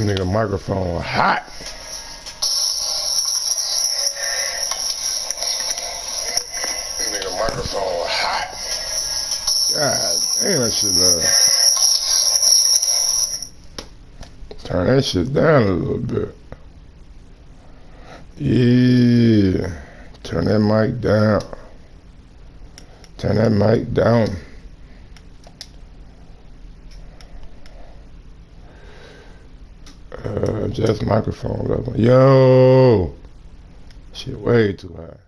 Nigga microphone hot. Nigga microphone hot. God damn, that shit turn that shit down a little bit. Yeah. Turn that mic down. Turn that mic down. Just microphone level. Yo! Shit way too high.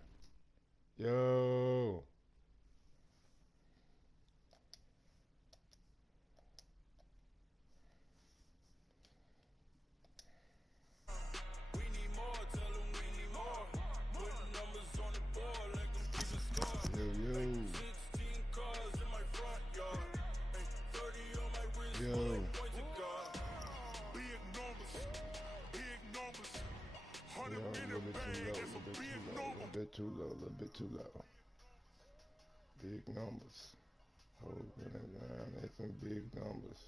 Yo! Yo. A bit too low. Big numbers. Holding it down. That's some big numbers.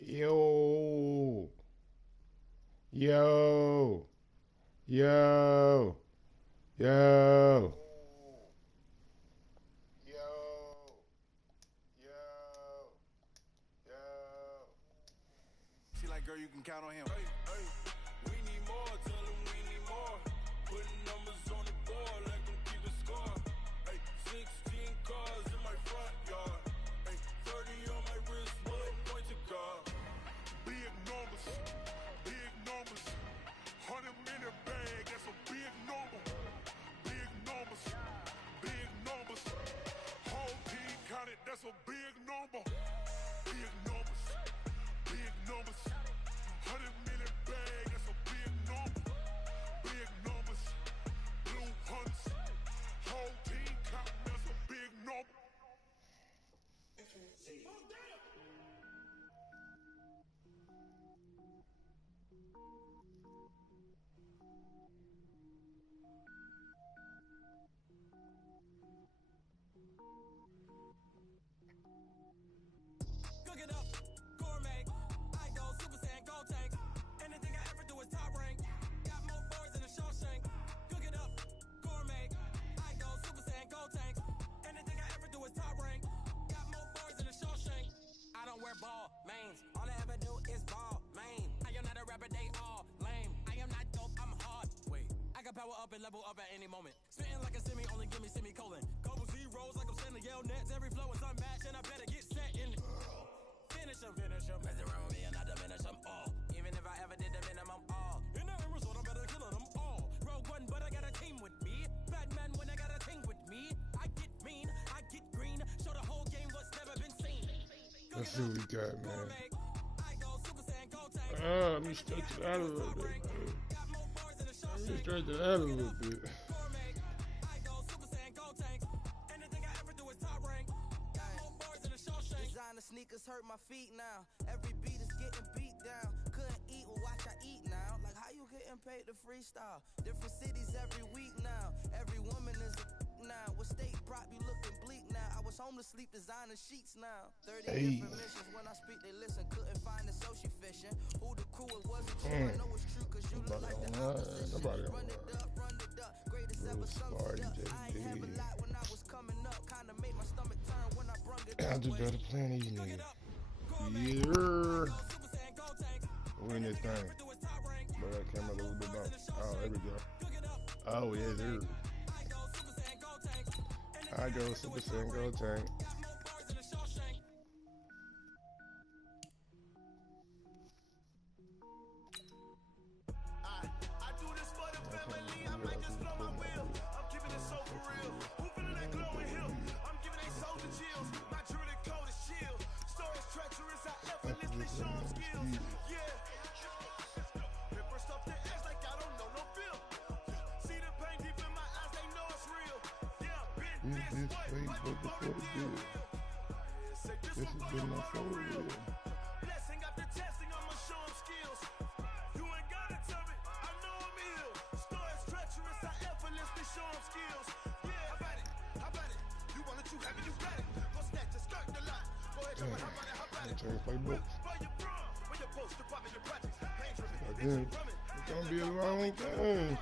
Yo. Yo. Yo. Yo. Girl, you can count on him. We need more, tell them we need more. Putting numbers on the board, let them keep a score. 16 cars in my front yard. 30 on my wrist, will point to God. Big numbers, 100 minute bag, that's a big number. Big numbers, whole team counted, that's a big number. Big numbers. 100 minute bag, that's a big number. Big numbers, blue hunts, whole team counting, that's a big number. Cook it up, gourmet. I go Super Saiyan, go tank. Anything I ever do is top rank. Got more boards than a Shawshank. Cook it up, gourmet. I go Super Saiyan, go tank. Anything I ever do is top rank. Got more boards than a Shawshank. I don't wear ball mains. All I ever do is ball main. I am not a rapper, they all lame. I am not dope, I'm hard. Wait, I can power up and level up at any moment. Spitting like a semi, only give me semicolon. Couple zeros like I'm sending yell nets. Every flow is unmatched and I better get set in. Finish them. Mess around with me and I diminish them all. Even if I ever did the minimum all. In the result, I'm better killing them all. Rogue one, but I got a team with me. Batman when I got a team with me. I get mean, I get green. Show the whole game what's never been seen. Let's see what we got, man. Let me stretch it out a little bit. Sneakers hurt my feet now. Every beat is getting beat down. Couldn't eat, well watch I eat now. Like how you getting paid to freestyle? Different cities every week now. Every woman is a now. With state prop you looking bleak now. I was home to sleep designing sheets now. 30 different missions. When I speak they listen. Couldn't find the social fishing. Who the crew it wasn't true. I know it's true cause you look like the opposition. Run it up. Greatest ever sung it up. I ain't have a lot when I was coming up. Kinda made my stomach turn when I brung it up. I do better playing these niggas. Yeah. Win this thing. But that camera a little bit low. Oh, there we go. Oh, yeah, there. I go Super Saiyan, go tank. This has been my favorite. Blessing after testing, I'ma show them skills. You ain't gotta tell me, I know I'm ill. Stories treacherous, I effortlessly show them skills. Yeah, how about it? You wanna Change playbooks. Again, it's gonna be a long game.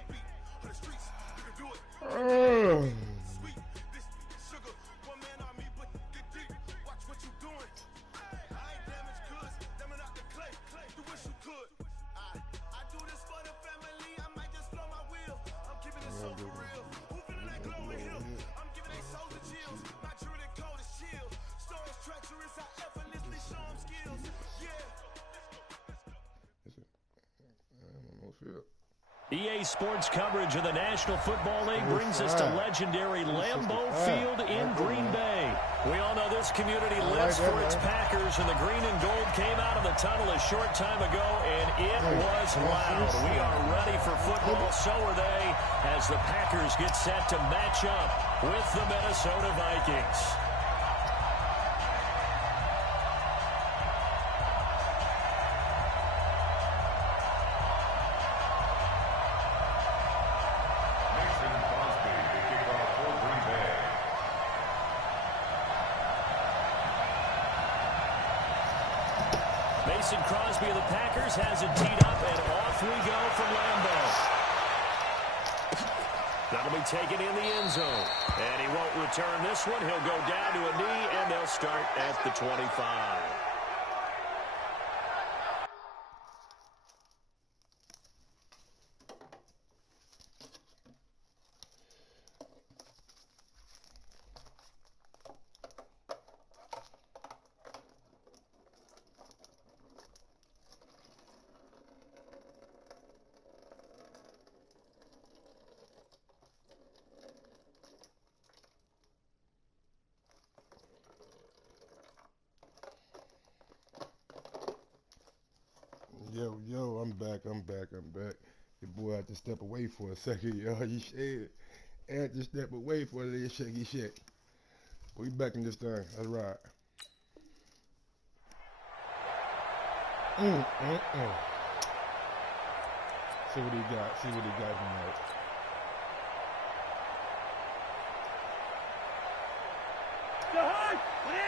EA Sports coverage of the National Football League brings us to legendary Lambeau Field in Green Bay. We all know this community lives for its Packers, and the green and gold came out of the tunnel a short time ago, and it was loud. We are ready for football, so are they, as the Packers get set to match up with the Minnesota Vikings. Crosby of the Packers has it teed up, and off we go from Lambeau. That'll be taken in the end zone. And he won't return this one. He'll go down to a knee, and they'll start at the 25. Yo, I'm back. Your boy had to step away for a second, yo. You said had to step away for a little shaky shit. We back in this thing. That's right. See what he got tonight. Go hard! We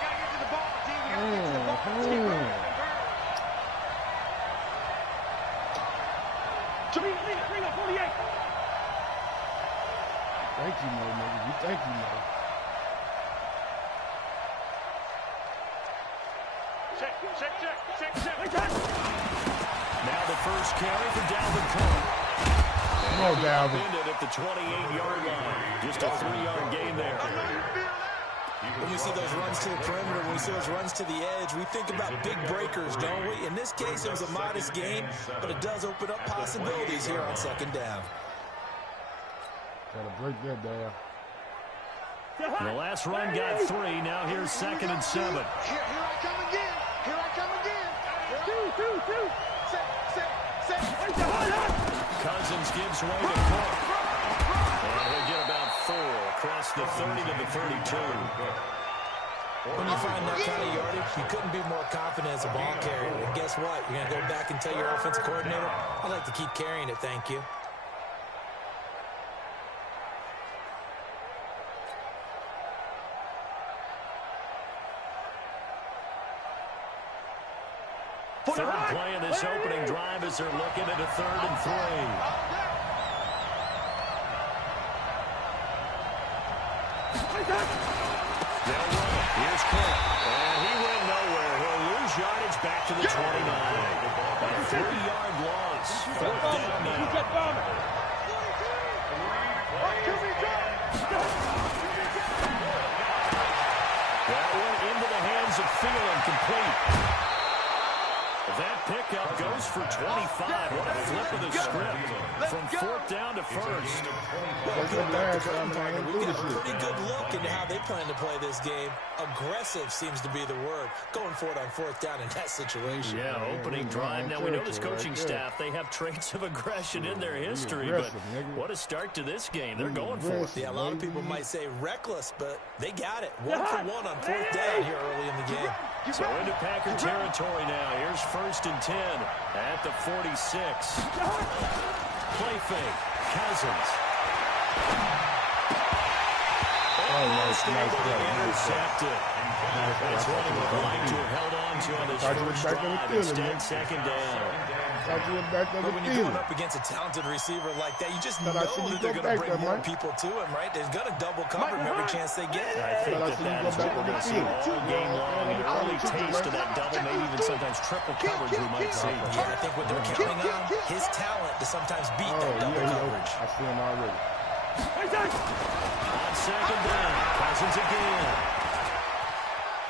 gotta get to the ball, G. We gotta get to the ball. Keep running. Bring up 48. Thank you, Mo, nigga. You thank you, Mo. Check. Now the first carry for Dalvin Cook. Come on, Dalvin. Ended at the 28-yard line. Just a 3-yard gain there. When we see those runs to the perimeter, when we see those runs to the edge, we think about big breakers, don't we? In this case, it was a modest game, but it does open up possibilities here on second down. Gotta break that down. The last run got 3. Now here's 2nd and 7. Here I come again. Two. Set. Cousins gives way to Cook. And he'll get about 4 across the 30 to the 32. When you find that kind of yardage, you couldn't be more confident as a ball carrier. And guess what? You're going to go back and tell your offensive coordinator, I'd like to keep carrying it, thank you. Third play of this opening drive as they're looking at a 3rd and 3. They'll run it. Here's Cook. And he went nowhere. He'll lose yardage back to the 29. A 3-yard loss. 4th down now. That went into the hands of Thielen, complete. That pickup goes for 25. What a flip of the script from 4th down to 1st. Well, good back to curtain partner. We get a pretty good look into how they plan to play this game. Aggressive seems to be the word. Going for it on 4th down in that situation. Yeah, opening drive. Now, we know this coaching staff, they have traits of aggression in their history, but what a start to this game. They're going for it. Yeah, a lot of people might say reckless, but they got it. 1 for 1 on 4th down here early in the game. So into Packer territory now. Here's 1st and 10 at the 46. Play fake. Cousins. Almost able to intercept it. That's what he would like to have held on to on his first drive. Instead, second down. But when you're going up against a talented receiver like that, you just know that they're going to bring more people to him, right? They're going to double cover him every chance they get. I think that is what we're going to see all game long. An early taste of that double, maybe even sometimes triple coverage we might see. Yeah, I think what they're counting on, his talent to sometimes beat that double coverage. I see him already. On second down, Cousins again.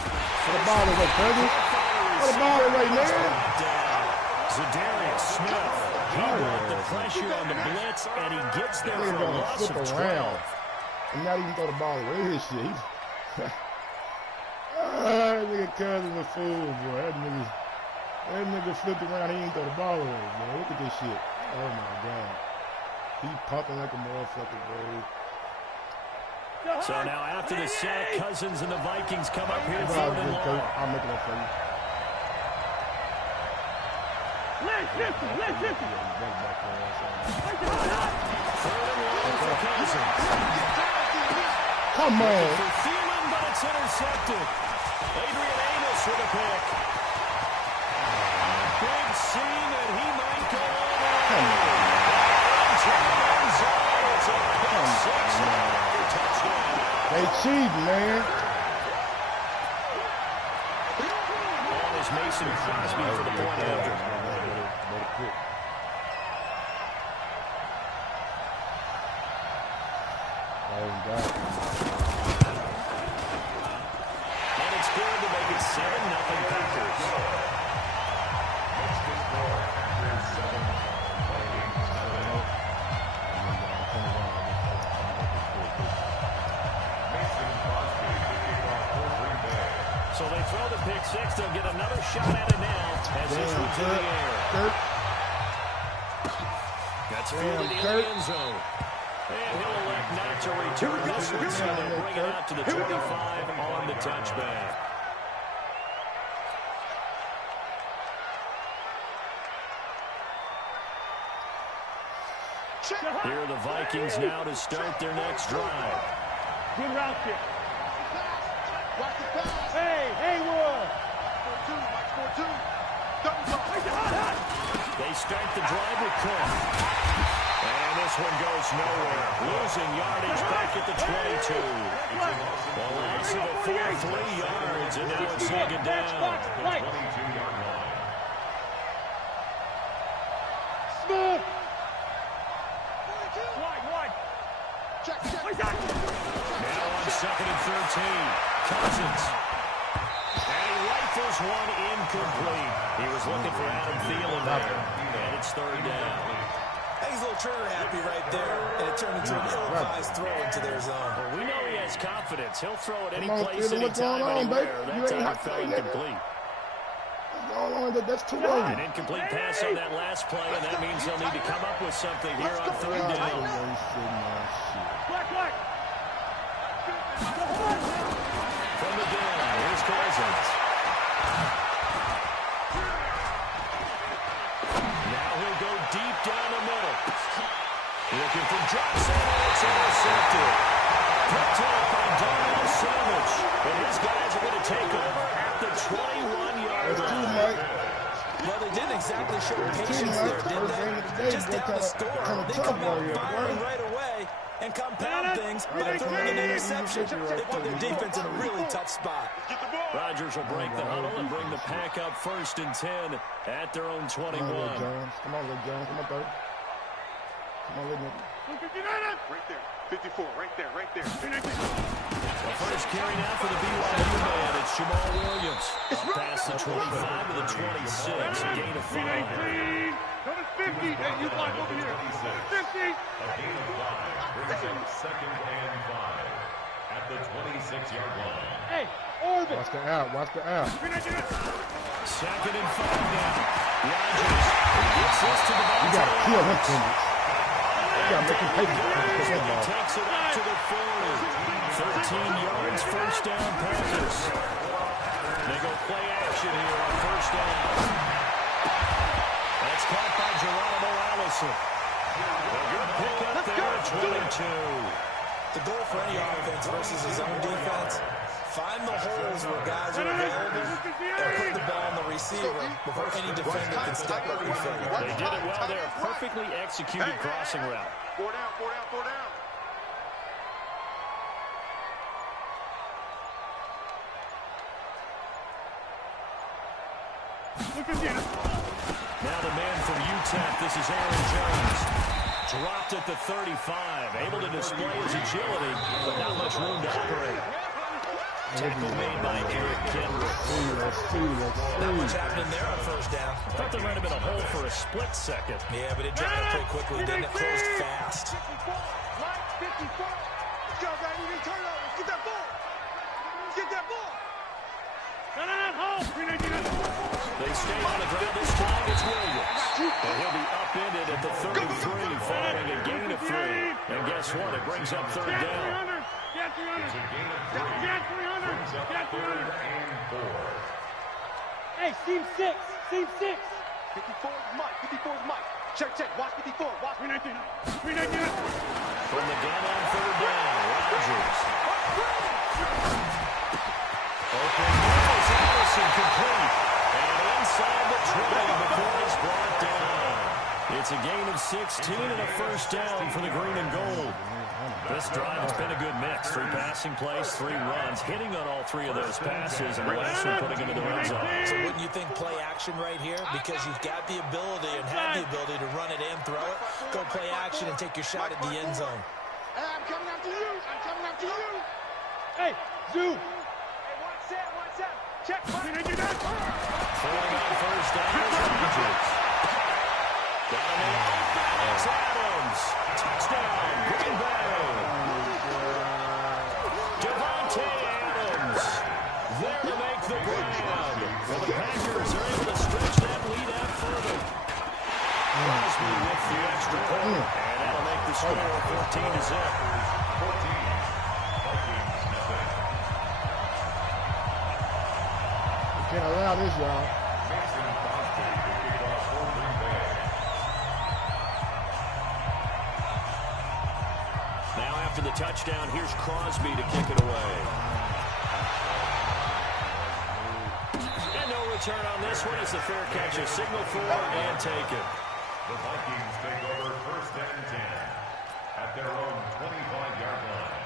Put the ball away, Cousins. Put the ball away, man. Zadarius Smith, he brought the pressure on the blitz, and he gets there for a loss of 12. And not even throw the ball away. His shit. Nigga Cousins a fool, boy. That nigga flipped around. He didn't throw the ball away, boy. Look at this shit. Oh my God. He pumping like a motherfucker, bro. So now after the sack, Cousins and the Vikings come up here third and long. I'm making that for you. Third and long for Cousins. Come on. For Thielen, but it's intercepted. Adrian Amos with a pick. Big scene, and he might go on. It's a pick six for touchdown. They cheating, man. On is Mason Crosby for the point after. And it's good to make it 7-0 Packers. So they throw the pick six. They'll get another shot at it now as this one's in the air. That's fielded in the end zone. And he'll elect not to return this one, so they'll bring it out to the 25 on the touchback. Here are the Vikings now to start their next drive. Good route kick. Hey, Haywood. 4-2. They start the drive with Cook. And this one goes nowhere. Losing yardage back at the 22. The loss of a full 3 yards, and now it's second down. Smith. Wide. Check. Now on second and 13. Cousins. And he rifles one incomplete. He was looking for Adam Thielen there. And it's third down. He's a little trigger happy right there, and it turned into an ill-advised throw into their zone. Well, we know he has confidence. He'll throw it any place, anytime, anywhere. That time it fell incomplete. That's too long. An incomplete pass on that last play, and that means they'll need to come up with something here on third down. From the down, here's Cousins. Now he'll go deep down the middle. Looking for Johnson, and it's intercepted. Picked up by Darnell Savage. And his guys are going to take over at the 21-yard line. Well, they didn't exactly show patience there, did they? Just down the score. They come out firing right away and compound things by throwing an interception. They put their defense in a really tough spot. Rodgers will break the huddle and bring the pack up 1st and 10 at their own 21. Come on, Little Jones. Come on, third. Come on, Little nigga. Right there. 54, right there. The first carry now for the BYU man. It's Jamal Williams. Up past the 25 to the 26. Gain of 5. Number 50. Hey, you block over here. 50. A gain of 5 brings him 2nd and 5 at the 26-yard line. Hey, Orbit. Watch the out. 2nd and 5 now. Rodgers gets this to the ball. You got to kill him, Kendrick. You got to make him pay for the football. Takes it out to the 40. 13 yards, first down, Packers. They go play action here on first down. That's caught by Geronimo Allison. A good pick up there at 22. The goal for any offense versus his own defense, find the holes where guys are available and put the ball on the receiver before any defender can step up and fill it. They did it well there. Perfectly executed crossing route. 4 down, 4 down, 4 down. Now the man from UTEP, this is Aaron Jones. Dropped at the 35, able to display his agility, but not much room to operate. Tackle made by Eric Kendricks. Not much happening there on first down. I thought there might have been a hole for a split second. Yeah, but it dried up pretty quickly, didn't it? Closed fast. 54, Mike, 54. Let's go, guys. We need turnovers. Get that ball. Get that ball. They stay on the ground this time. It's Williams. And he'll be upended at the 33 following a gain of 3. And guess what? It brings up third down. Get 300. It's a gain of 3. Get 300. Brings up Get 300. 3rd and 4. Hey, team 6. Team 6. 54 is Mike. 54 is Mike. Check, check. Watch 54. Watch 319. 319. From the gun on third down, Rodgers. Open goes Allison complete. And inside the 20 before it's brought down. It's a gain of 16 and a first down for the green and gold. This drive, it's been a good mix. 3 passing plays, 3 runs, hitting on all 3 of those passes, and the last one putting him in the red zone. So wouldn't you think play action right here? Because you've got the ability and have the ability to run it and throw it. Go play action and take your shot at the end zone. Hey, I'm coming after you. I'm coming after you. Hey, Zoo. Hey, one set. Check. Falling on first down is Rodgers. Got him in offense. Adams. Touchdown, Green Bay. Devontae Adams there to make the grab. Well, the Packers are able to stretch that lead out further. Crosby with the extra point, and that'll make the score 14-0. 14. Vikings nothing. Can't allow this, y'all. Mason Crosby to kick off for Green Bay. Now after the touchdown, here's Crosby to kick it away. And no return on this one. It's a fair catch, a signal for and take it. The Vikings take over 1st and 10 at their own 25-yard line.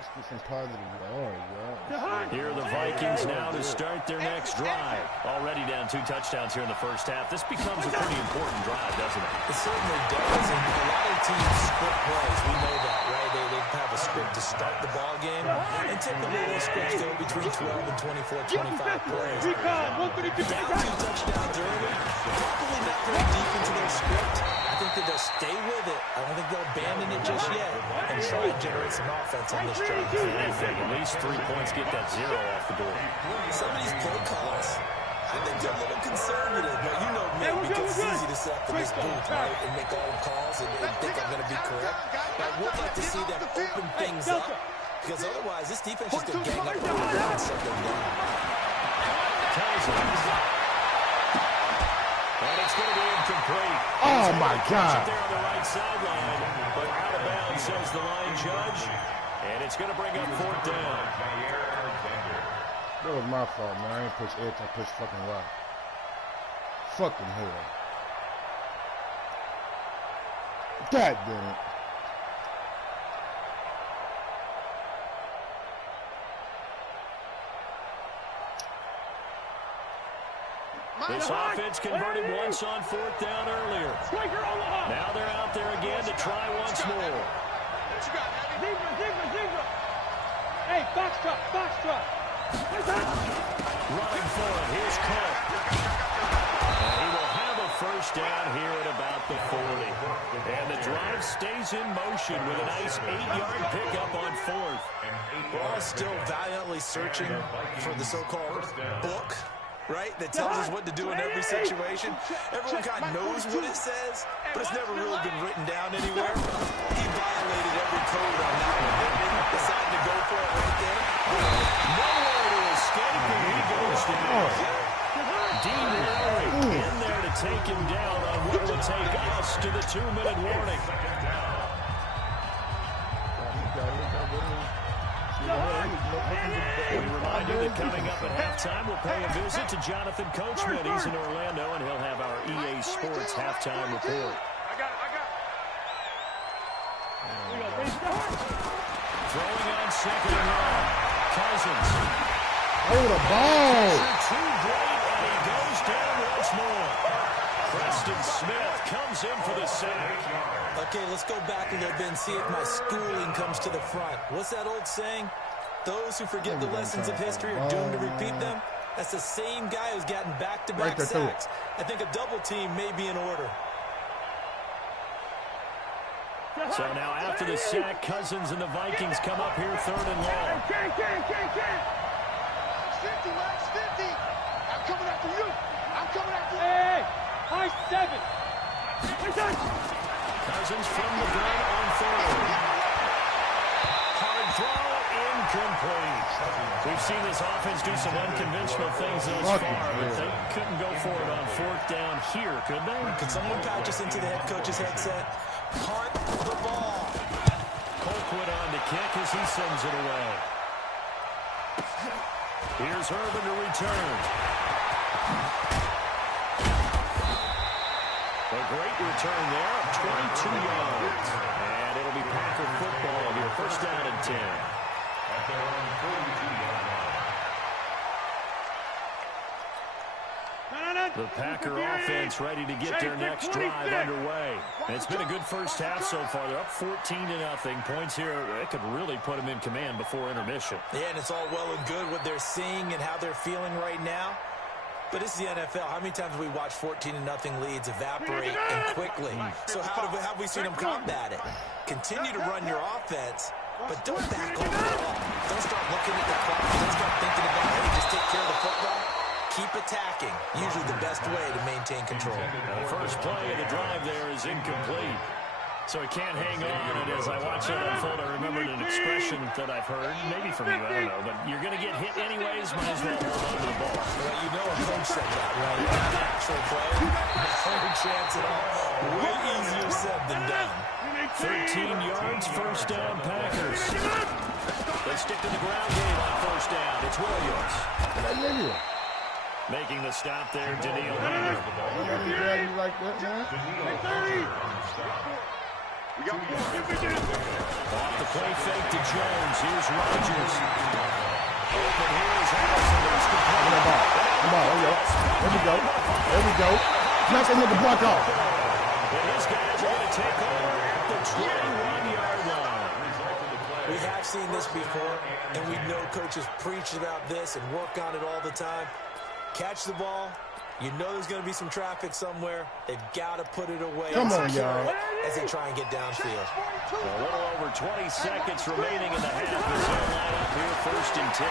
Let's get some positive yards, y'all. Here are the Vikings now to start their next drive. Already down 2 touchdowns here in the first half. This becomes a pretty important drive, doesn't it? It certainly does, and a lot of teams script plays. We know that, right? They have a script to start the ball game, and typically those scripts go between 12 and 24, 25 plays. Down 2 touchdowns early, probably not very deep into their script. I think that they'll stay with it. I don't think they'll abandon it just yet and try and generate some offense on this drive. Anything, at least 3 points, get that 0 off the board. Some of these play calls, I think they're a little conservative, but you know me, because it's easy to sit up in this booth, right, and make all the calls and think I'm going to be correct. But I would like to see them open things up, because otherwise this defense is going to gang up and set them down. And it's going to be incomplete. Oh, my God. There on the right sideline, but out of bounds, says the line judge. And it's going to bring up 4th down. That was my fault, man. I ain't push X, I pushed fucking Y. Fucking hell. God damn it. This offense converted once on 4th down earlier. Now they're out there again to try once more. Zebra. Hey, box truck. Running for it. Here's Cook. And he will have a first down here at about the 40. And the drive stays in motion with a nice 8-yard pickup on 4th. We're all still valiantly searching for the so-called book right, that tells us what to do in every situation. Everyone kind of knows what it says, but it's never really been written down anywhere. He violated every code on that one, didn't he? Decided to go for it right there. Nowhere to escape, and he goes down. Dean Lowry in there to take him down on what will take us to the 2-minute warning. We remind you that coming up at halftime, we'll pay a visit to Jonathan Coachman. He's in Orlando, and he'll have our EA Sports halftime report. Throwing on second and long. Cousins. Oh, the ball. Too great, and he goes down once more. Preston Smith comes in for the sack. Okay, let's go back a little bit and see if my schooling comes to the front. What's that old saying? Those who forget the lessons of history are doomed to repeat them. That's the same guy who's gotten back-to-back sacks. I think a double team may be in order. So now after the sack, Cousins and the Vikings come up here 3rd and long. 50, Max, 50. I'm coming after you. I'm coming after you. Hey, high 7. Cousins from the gun on 3rd. Hard throw, incomplete. We've seen this offense do some unconventional things thus far, but they couldn't go for it on 4th down here, could they? Could someone patch us into the head coach's headset? Punt the ball. Colquitt on to kick as he sends it away. Here's Urban to return. A great return there of 22 yards. And it'll be Packer football here. 1st down and 10. At their own 42-yard line. The Packer offense ready to get their next drive underway. And it's been a good first half so far. They're up 14-0. Points here, it could really put them in command before intermission. Yeah, and it's all well and good what they're seeing and how they're feeling right now. But it's the NFL. How many times have we watched 14-0 leads evaporate and quickly? So how have we seen them combat it? Continue to run your offense, but don't back off the ball. Don't start looking at the clock. Don't start thinking about, hey, just take care of the football. Keep attacking. Usually the best way to maintain control. The first play of the drive there is incomplete. So he can't hang on, and as I watch that unfold, I remembered an expression that I've heard, maybe from you, I don't know, but you're going to get hit anyways, might as well hold on to the ball. Well, you know a coach said that, right? Not an actual player. No chance at all. Way easier said than done. 13 yards, 1st down, Packers. They stick to the ground game on 1st down. It's Williams. Making the stop there, Daniil Hunter. Like that, man. Off the play fake to Jones. Here's Rodgers. Open here is Harrison. Come on, there we go. There we go. Knock that nigga block off. And his guys are going to take over at the 21-yard line. We have seen this before, and we know coaches preach about this and work on it all the time. Catch the ball. You know there's going to be some traffic somewhere. They've got to put it away. Come on, y'all. As they try and get downfield. A little over 20 seconds remaining in the half as they line up here 1st and 10.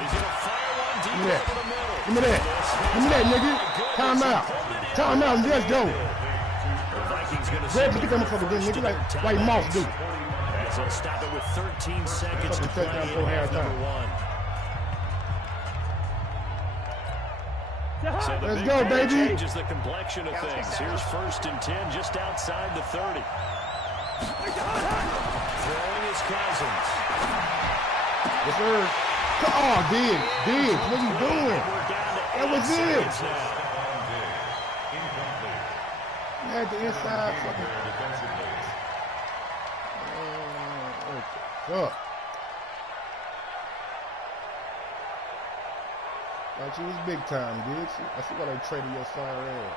He's going to fire one deep over the middle. Give me that. Give me that, nigga. Time out. Time out. Let's go. The Vikings going to Red, pick that motherfucker again, nigga, like Moss do. As they'll stop it with 13 seconds to play in half number 1. So let's go, baby. Changes the complexion of things. Here's 1st and 10, just outside the 30. Throwing is Cousins. Yes, sir. Oh, Diggs. What are you doing? That was it. You had the inside fucking. Fuck. Like she was big time, Diggs. I see why they traded your fire ass.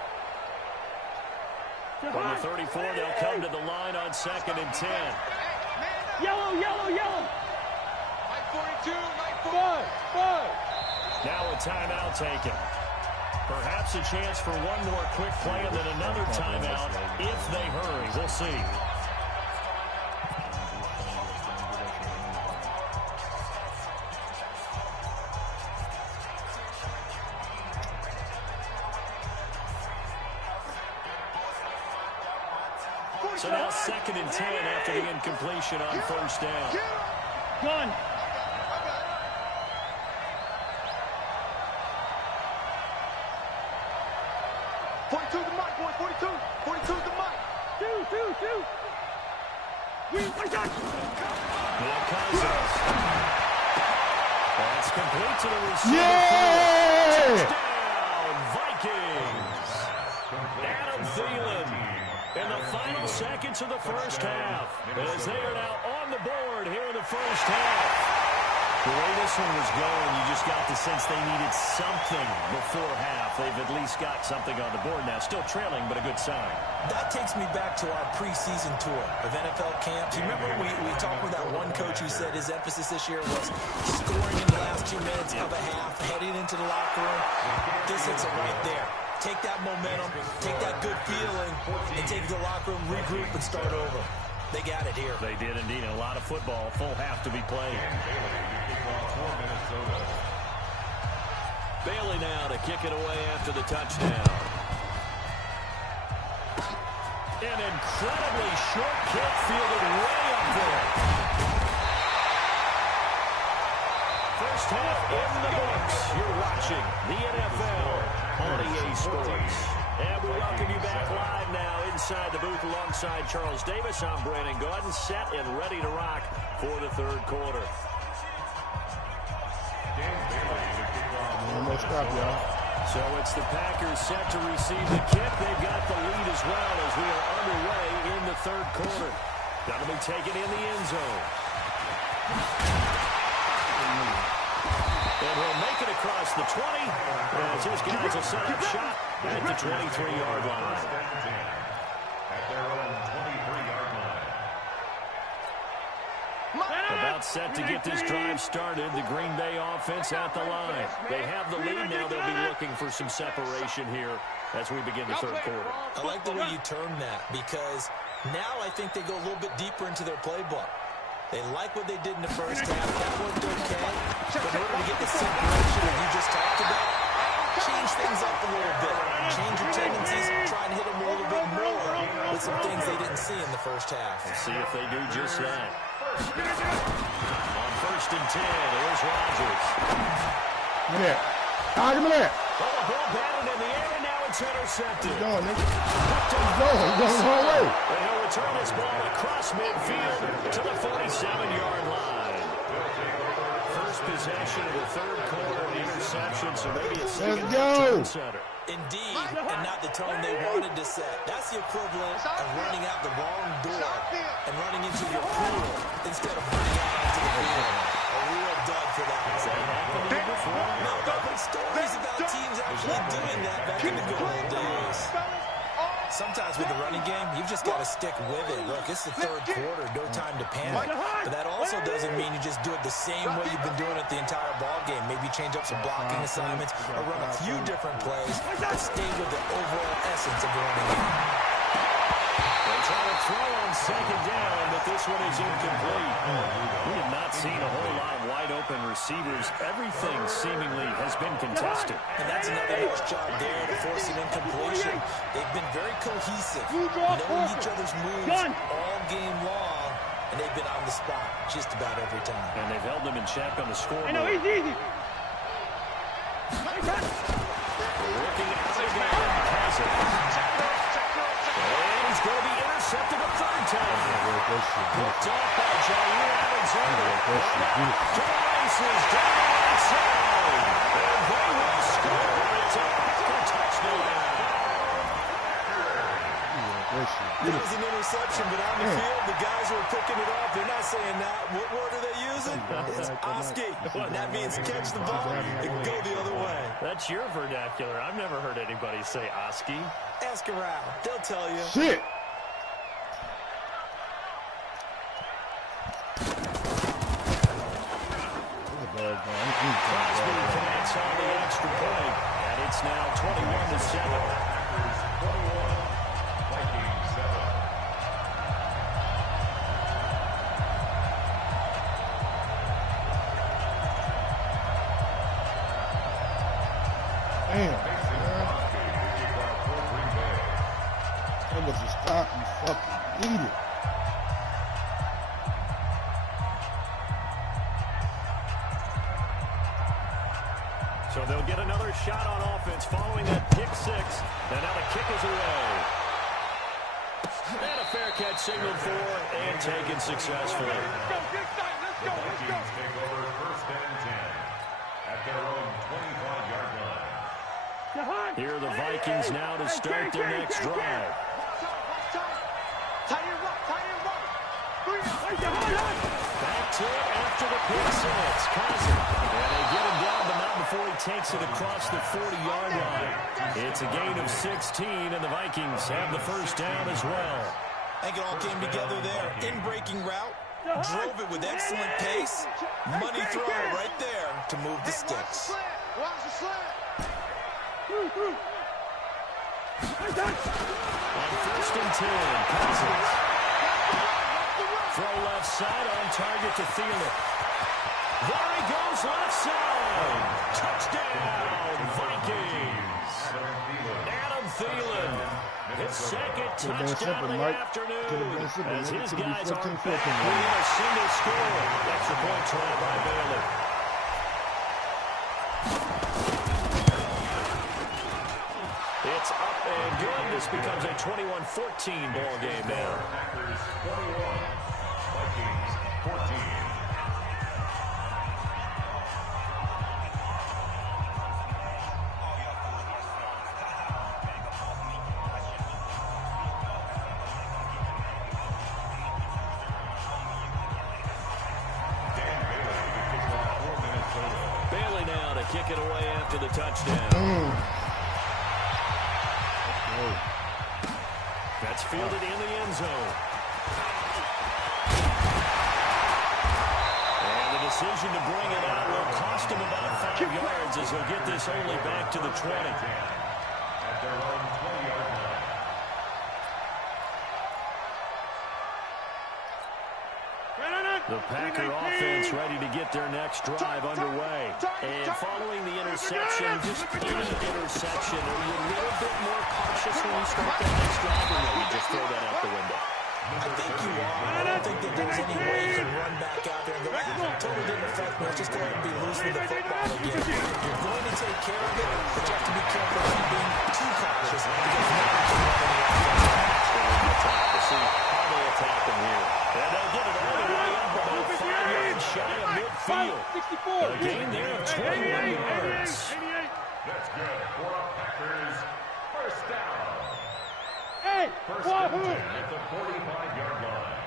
From the 34, they'll come to the line on 2nd and 10. Yellow. Mike 42, Mike 5. Now a timeout taken. Perhaps a chance for one more quick play and then another timeout if they hurry. We'll see. So now 2nd and 10 after the incompletion on first down. Gun. Now Cousins. That's complete to the receiver. Yeah! Touchdown, Vikings. Adam Thielen in the final seconds of the first half, as they are now on the board here in the first half. The way this one was going, you just got the sense they needed something before half. They've at least got something on the board now. Still trailing, but a good sign. That takes me back to our preseason tour of NFL camps. You remember we talked with that one coach who said his emphasis this year was scoring in the last 2 minutes of a half, heading into the locker room. This hits it right there. Take that momentum, take that good feeling, and take it to the locker room, regroup, and start over. They got it here. They did indeed. A lot of football, full half to be played. Bailey now to kick it away after the touchdown. An incredibly short kick fielded way up there. First half in the books. You're watching the NFL on EA Sports. And we welcome you back live now inside the booth alongside Charles Davis. I'm Brandon Gordon, set and ready to rock for the third quarter. Almost stop, y'all. So it's the Packers set to receive the kick. They've got the lead as well as we are underway in the third quarter. That'll be taken in the end zone. And he'll make it across the 20 as his guys will set up shop at the 23-yard line. At their own 23-yard line. About set to get this drive started. The Green Bay offense at the line. They have the lead now. They'll be looking for some separation here as we begin the third quarter. I like the way you term that because now I think they go a little bit deeper into their playbook. They like what they did in the first half. That worked okay. But in order to get the separation that you just talked about, change things up a little bit. Change your tendencies. Try and hit them a little bit more with some things they didn't see in the first half. Let's see if they do just that. On first and 10, here's Rodgers. Give me that. Give me that. Oh, the ball batted in the air, and now it's intercepted. He's going, nigga. He's going the wrong way. And he'll return this ball across midfield to the 47-yard line. First possession of the third quarter, interception, so maybe a second go. Center. Indeed, and not the tone they wanted to set. That's the equivalent of running out the wrong door and running into your pool instead of running out onto the field. A real dud for that. Has that happened to you before? No, but stories about teams actually doing that back in the good old days. Sometimes with the running game, you've just got to stick with it. Look, it's the third quarter, no time to panic. But that also doesn't mean you just do it the same way you've been doing it the entire ball game. Maybe change up some blocking assignments or run a few different plays, but stay with the overall essence of the running game. They try to throw on second down, but this one is incomplete. We have not seen a whole lot of wide-open receivers. Everything seemingly has been contested. And that's another nice job there to force an incompletion. They've been very cohesive, knowing each other's moves all game long, and they've been on the spot just about every time. And they've held them in check on the scoreboard. I know, easy. Working out again. Has it. And he's going to be intercepted a third time. Picked off by Jair Alexander. To the races, down the outside. And they will score. It's a Packer touchdown. It was an interception, but on the field, the guys who are picking it off, they're not saying that. What word are they using? It's Oski. That means catch the ball and go the other way. That's your vernacular. I've never heard anybody say Oski. Ask around. They'll tell you. Shit. Crosby connects on the extra point, and it's now 21-7. That was a stop you fucking needed. So they'll get another shot on offense following that pick six. And now the kick is away. And a fair catch signaled for and taken successfully. The Vikings take over first and 10 at their own 25-yard line. Here are the Vikings now to start their next drive. Back to it after the pick six. Cousin. And they get him down, but not before he takes it across the 40-yard line. It's a gain of 16, and the Vikings have the first down as well. I think it all came together there. In-breaking route. Drove it with excellent pace. Money throw right there to move the sticks. On first and 10, Cousins. Throw left side on target to Thielen. There he goes left side. Touchdown, Vikings. Adam Thielen. His second touchdown of the afternoon as his guys are back with a single score. Extra point try by Bailey. It's up and good. This becomes a 21-14 ball game now. Packers 21, Vikings 14. Bailey now to kick it away after the touchdown. That's fielded in the end zone. And the decision to bring it out will cost him about 5 yards as he'll get this only back to the 20. At their own 20-yard line. The Packer offense ready to get their next drive underway. And following the interception, just any interception, are you a little bit more cautious when you start that next drive, or no, you just throw that out the window? I think you are. I don't think that there's any way you can run back out there and go, totally didn't affect me. Let's just go ahead and be loose with the football again. You're going to take care of it, but you have to be careful of being too cautious because now you can run any offense. To see how they attack them here. And they'll get it all the way up about 5 yards shy of midfield. A gain there of 21 yards. That's good for a Packers first down. First Wahoo! and 10 at the 45-yard line.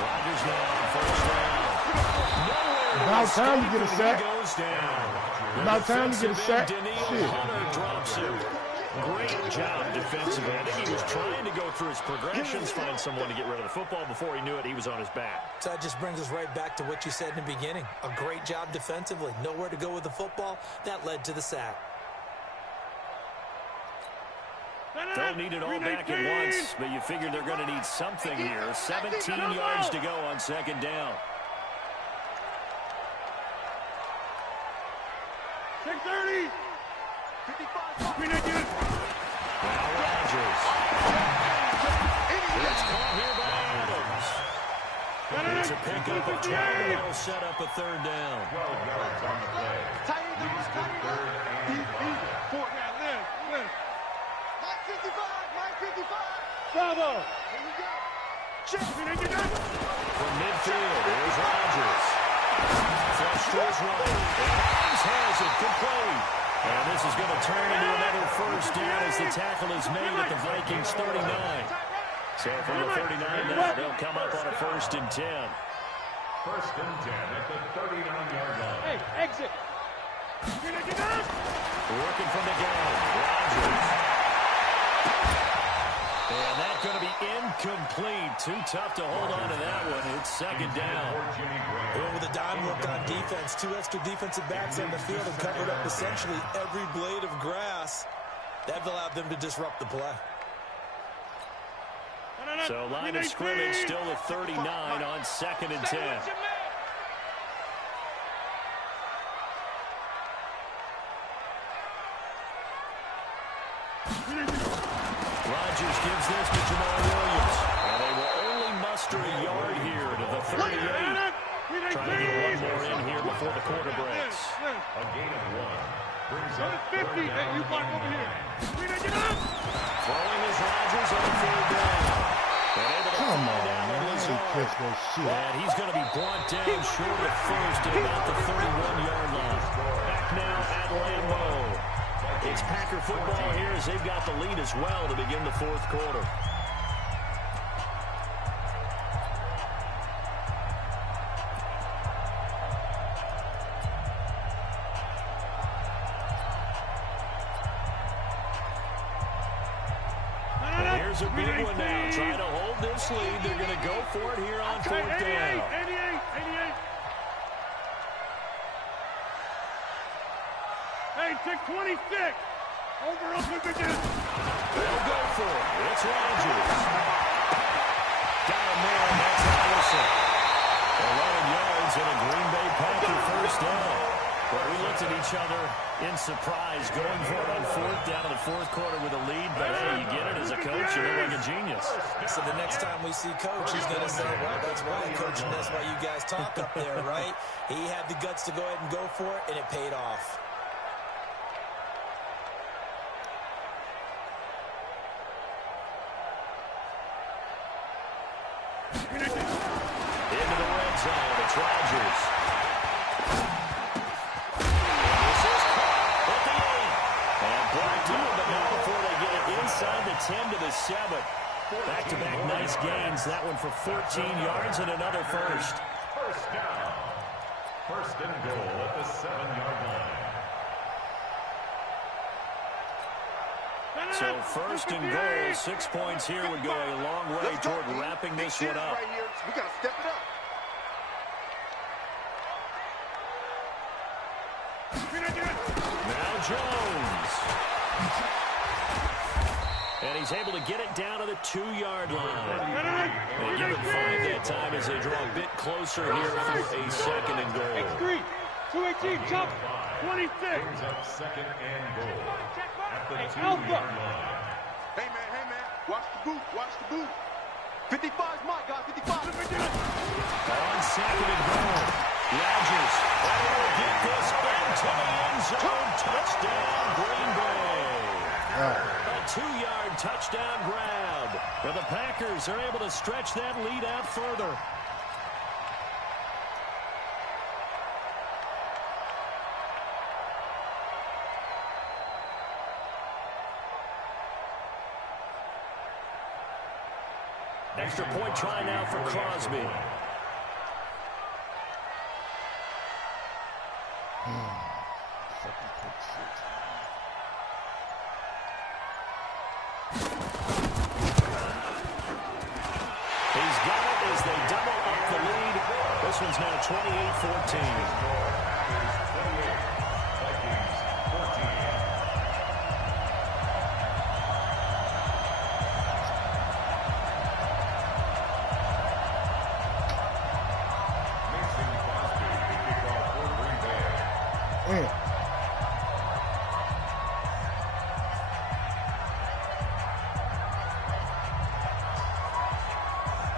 Rodgers now on first down. About time to get a sack. Goes down. About time to get a sack. Daniil Shit. Hunter drops him. Great job defensively. I think he was trying to go through his progressions, find someone to get rid of the football. Before he knew it, he was on his back. So that just brings us right back to what you said in the beginning. A great job defensively. Nowhere to go with the football. That led to the sack. Don't need it all back at once, but you figure they're going to need something here. 17 yards to go on second down. 6:30. Now Rodgers. It's caught here by Adams. It's a pickup of 12, and they'll set up a third down. 12 yards on the play. Leads to third and 5. Bravo. From midfield, here's Rodgers. Flush to his right. And Adams has it complete. And this is going to turn into another first down as the tackle is made at the Vikings 39. So from the 39 now, they'll come up on a first and 10. First and 10 at the 39-yard line. Hey, exit. Working from the gun, Rodgers. And that's going to be incomplete. Too tough to hold on to that one. It's second down. And with a dime look on defense, 2 extra defensive backs on the field and covered up essentially every blade of grass. That allowed them to disrupt the play. So line of scrimmage still at 39 on second and 10. Rodgers gives this to Jamal Williams. And they will only muster a yard here to the 38. Trying to get one more in here before the quarter breaks. A gain of 1 brings up 50. Hey, you block over here. Throwing is Rodgers on 4th down. Come on, man. Catch that shit. And he's going to be brought down short of first at about the 31-yard line. Back now at Lambeau. It's Packer football here as they've got the lead as well to begin the 4th quarter. And here's a big one now. Trying to hold this lead. They're going to go for it here on 4th down. 88. Hey, 626. Over up with the They'll go for it. It's Rodgers. Got him there, and that's Allison. 11 yards and a Green Bay Packer first down. But we looked at each other in surprise, going for it on 4th down in the 4th quarter with a lead. But hey, you get it as a coach, you look like a genius. So the next time we see Coach, he's going to say, well, that's right, Coach, and that's why you guys talk up there, right? He had the guts to go ahead and go for it, and it paid off. Into the red zone, it's Rodgers. This is caught at the 8. And blocked up, but not before they get it inside the 10 to the 7. Back-to-back nice gains. That one for 14 yards and another first. First down. First and goal at the 7-yard line. So first and goal, 6 points here would go a long way toward wrapping this one up. Right here. We got to step it up. Now Jones. And he's able to get it down to the 2-yard line. They give it 5 that time as they draw a bit closer here for a second and goal. X3, 218, jump, 26. Brings up second and goal at the Hey, 2-yard Alpha. line. Hey, man, watch the boot, watch the boot. 55's mine, guys, 55. On second and goal, Rodgers will get this into the end zone. Touchdown, Green Bay. A 2-yard touchdown grab. And the Packers are able to stretch that lead out further. Extra point try now for Crosby. He's got it as they double up the lead. This one's now 28-14.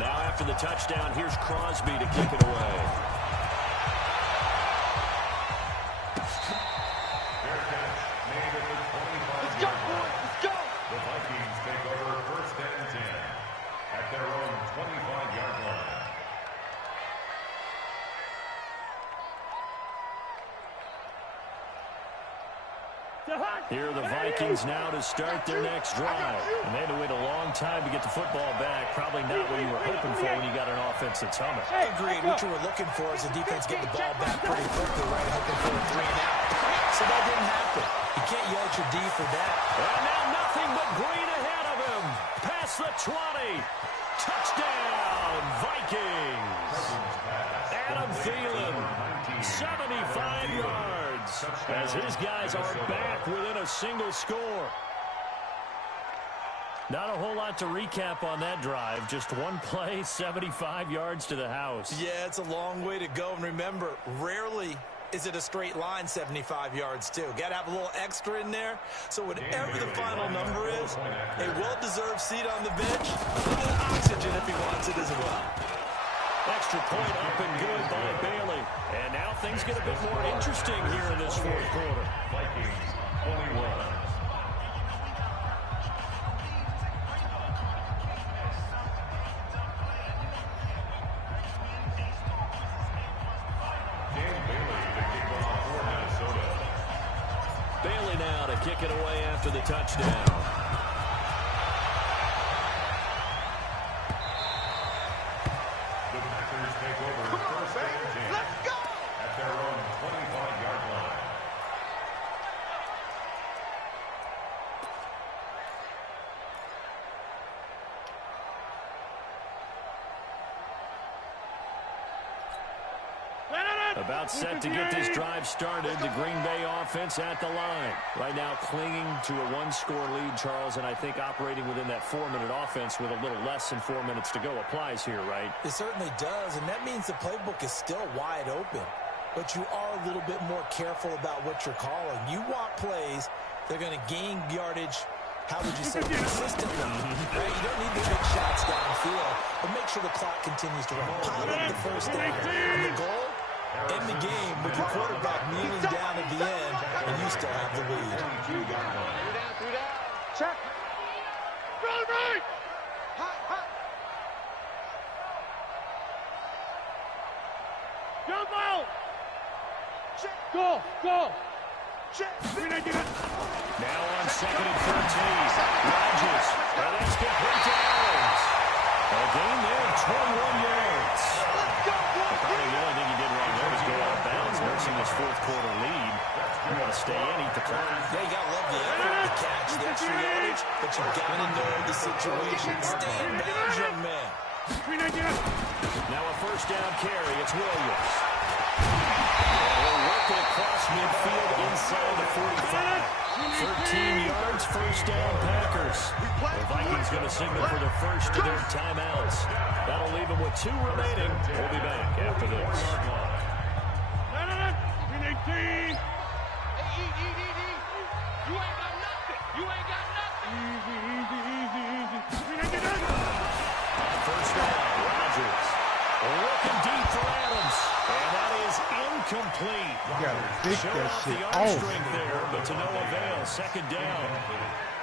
Now after the touchdown, here's Crosby to kick it away. Let's go, boys, let's go. The Vikings take over first and 10 at their own 25-yard line. Here are the Vikings now to start their next drive. And they had to wait a long time to get the football back. Probably not what you were hoping for when you got an offense that's humming. Agreed. What you were looking for is the defense getting the ball back pretty quickly, right? Hoping for a 3-and-out. So that didn't happen. You can't yell at your D for that. And now nothing but green ahead of him. Past the 20. Touchdown, Vikings. Adam Thielen, 75 yards. As his guys are back within a single score. Not a whole lot to recap on that drive. Just one play, 75 yards to the house. Yeah, it's a long way to go. And remember, rarely is it a straight line 75 yards, too? Got to have a little extra in there. So whatever the final number is, a well-deserved seat on the bench, a little oxygen if he wants it as well. Extra point up and good by Bailey. And now things get a bit more interesting here in this fourth quarter. Vikings 21. Bailey now to kick it away after the touchdown. The Packers take over first and 10. Let's go! At their own 25-yard line. About set to get this drive started. The Green Bay offense at the line. Right now clinging to a one-score lead, Charles, and I think operating within that 4-minute offense with a little less than 4 minutes to go applies here, right? It certainly does, and that means the playbook is still wide open. But you are a little bit more careful about what you're calling. You want plays that are going to gain yardage, how would you say, consistently. Right? You don't need the big shots downfield, but make sure the clock continues to run. Pile up the first down. And the goal? End the game with your quarterback kneeling down at the end, and you still have the lead. Through down. Check. Run right. Hot. Jump out. Check. Go. Check. Now on 2nd and 13. Rodgers. And that's complete to Adams. A gain there of 21 yards. Probably the only thing he did wrong there was go out of bounds, nursing this fourth quarter lead. You want to stay in, eat the clock. Yeah, you got to love the effort, the catch, the extra yardage, but you got to know the situation. Stay in bounds, young man. Now a first down carry. It's Williams. And he'll work it across midfield inside the 45. 13 yards, first down, Packers. The Vikings going to signal for the first of their timeouts. That'll leave them with 2 remaining. We'll be back after this. First down, Rodgers. Looking deep for Adams. And that is incomplete. You gotta take that shit The arm off. strength there, but to no avail. Second down.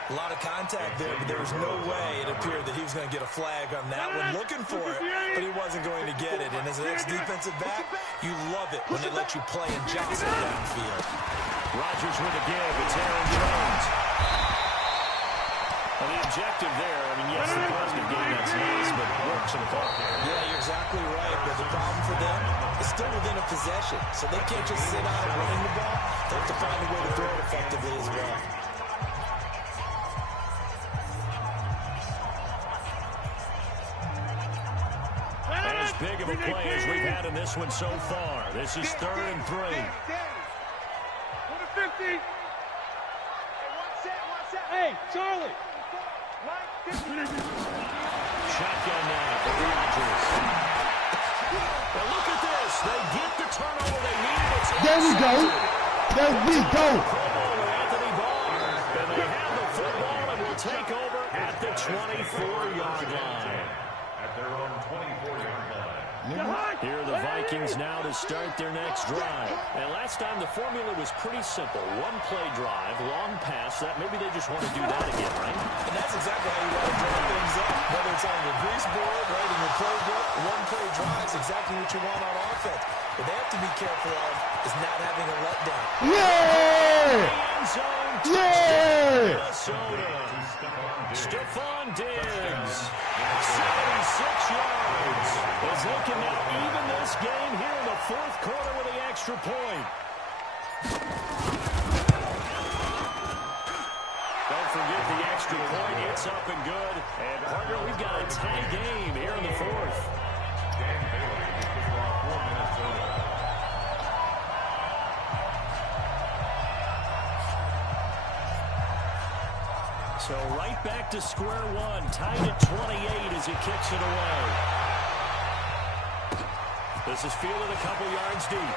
A lot of contact there, but there was no way it appeared that he was going to get a flag on that one. Looking for it, but he wasn't going to get it. And as an ex-defensive back, you love it when they let you play and jostle downfield. Rodgers with a give. It's Aaron Jones. Well, the objective there, I mean, yes, the positive game, that's nice, but works in the ball. Yeah, you're exactly right. But the problem for them is still within a possession. So they can't just sit out and running the ball. They have to find a way to throw it effectively as well. As big of a play as we've had in this one so far. This is 3rd and 3. 50. Hey, Charlie. Shotgun now for Rodgers. Well, look at this. They get the turnover they needed. There we go. Anthony Barr. And they have the football and will take over at the 24-yard line. At their own 24-yard line. Here are the Vikings now to start their next drive. And last time the formula was pretty simple. One-play drive, long pass. That maybe they just want to do that again, right? And that's exactly how you want to draw things up. Whether it's on your grease board, right, in your playbook, one-play drive is exactly what you want on offense. What they have to be careful of is not having a letdown. Stephon Diggs, 76 yards, is looking to even this game here in the fourth quarter with the extra point. Don't forget the extra point. It's up and good. And, partner, we've got a tie game here in the fourth. Dan Bailey, the kickoff for Minnesota. So right back to square one, tied at 28 as he kicks it away. This is fielded a couple yards deep.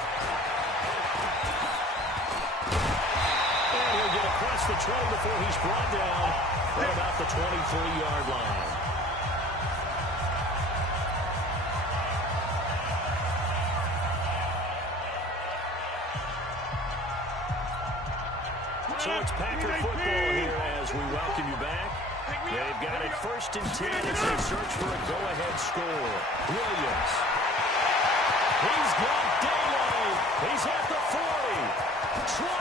And he'll get across the 20 before he's brought down at about the 23-yard line. So it's Packer football here as we welcome you back. They've got it 1st and 10 as they search for a go-ahead score. Williams. He's got daylight. He's at the 40. 20.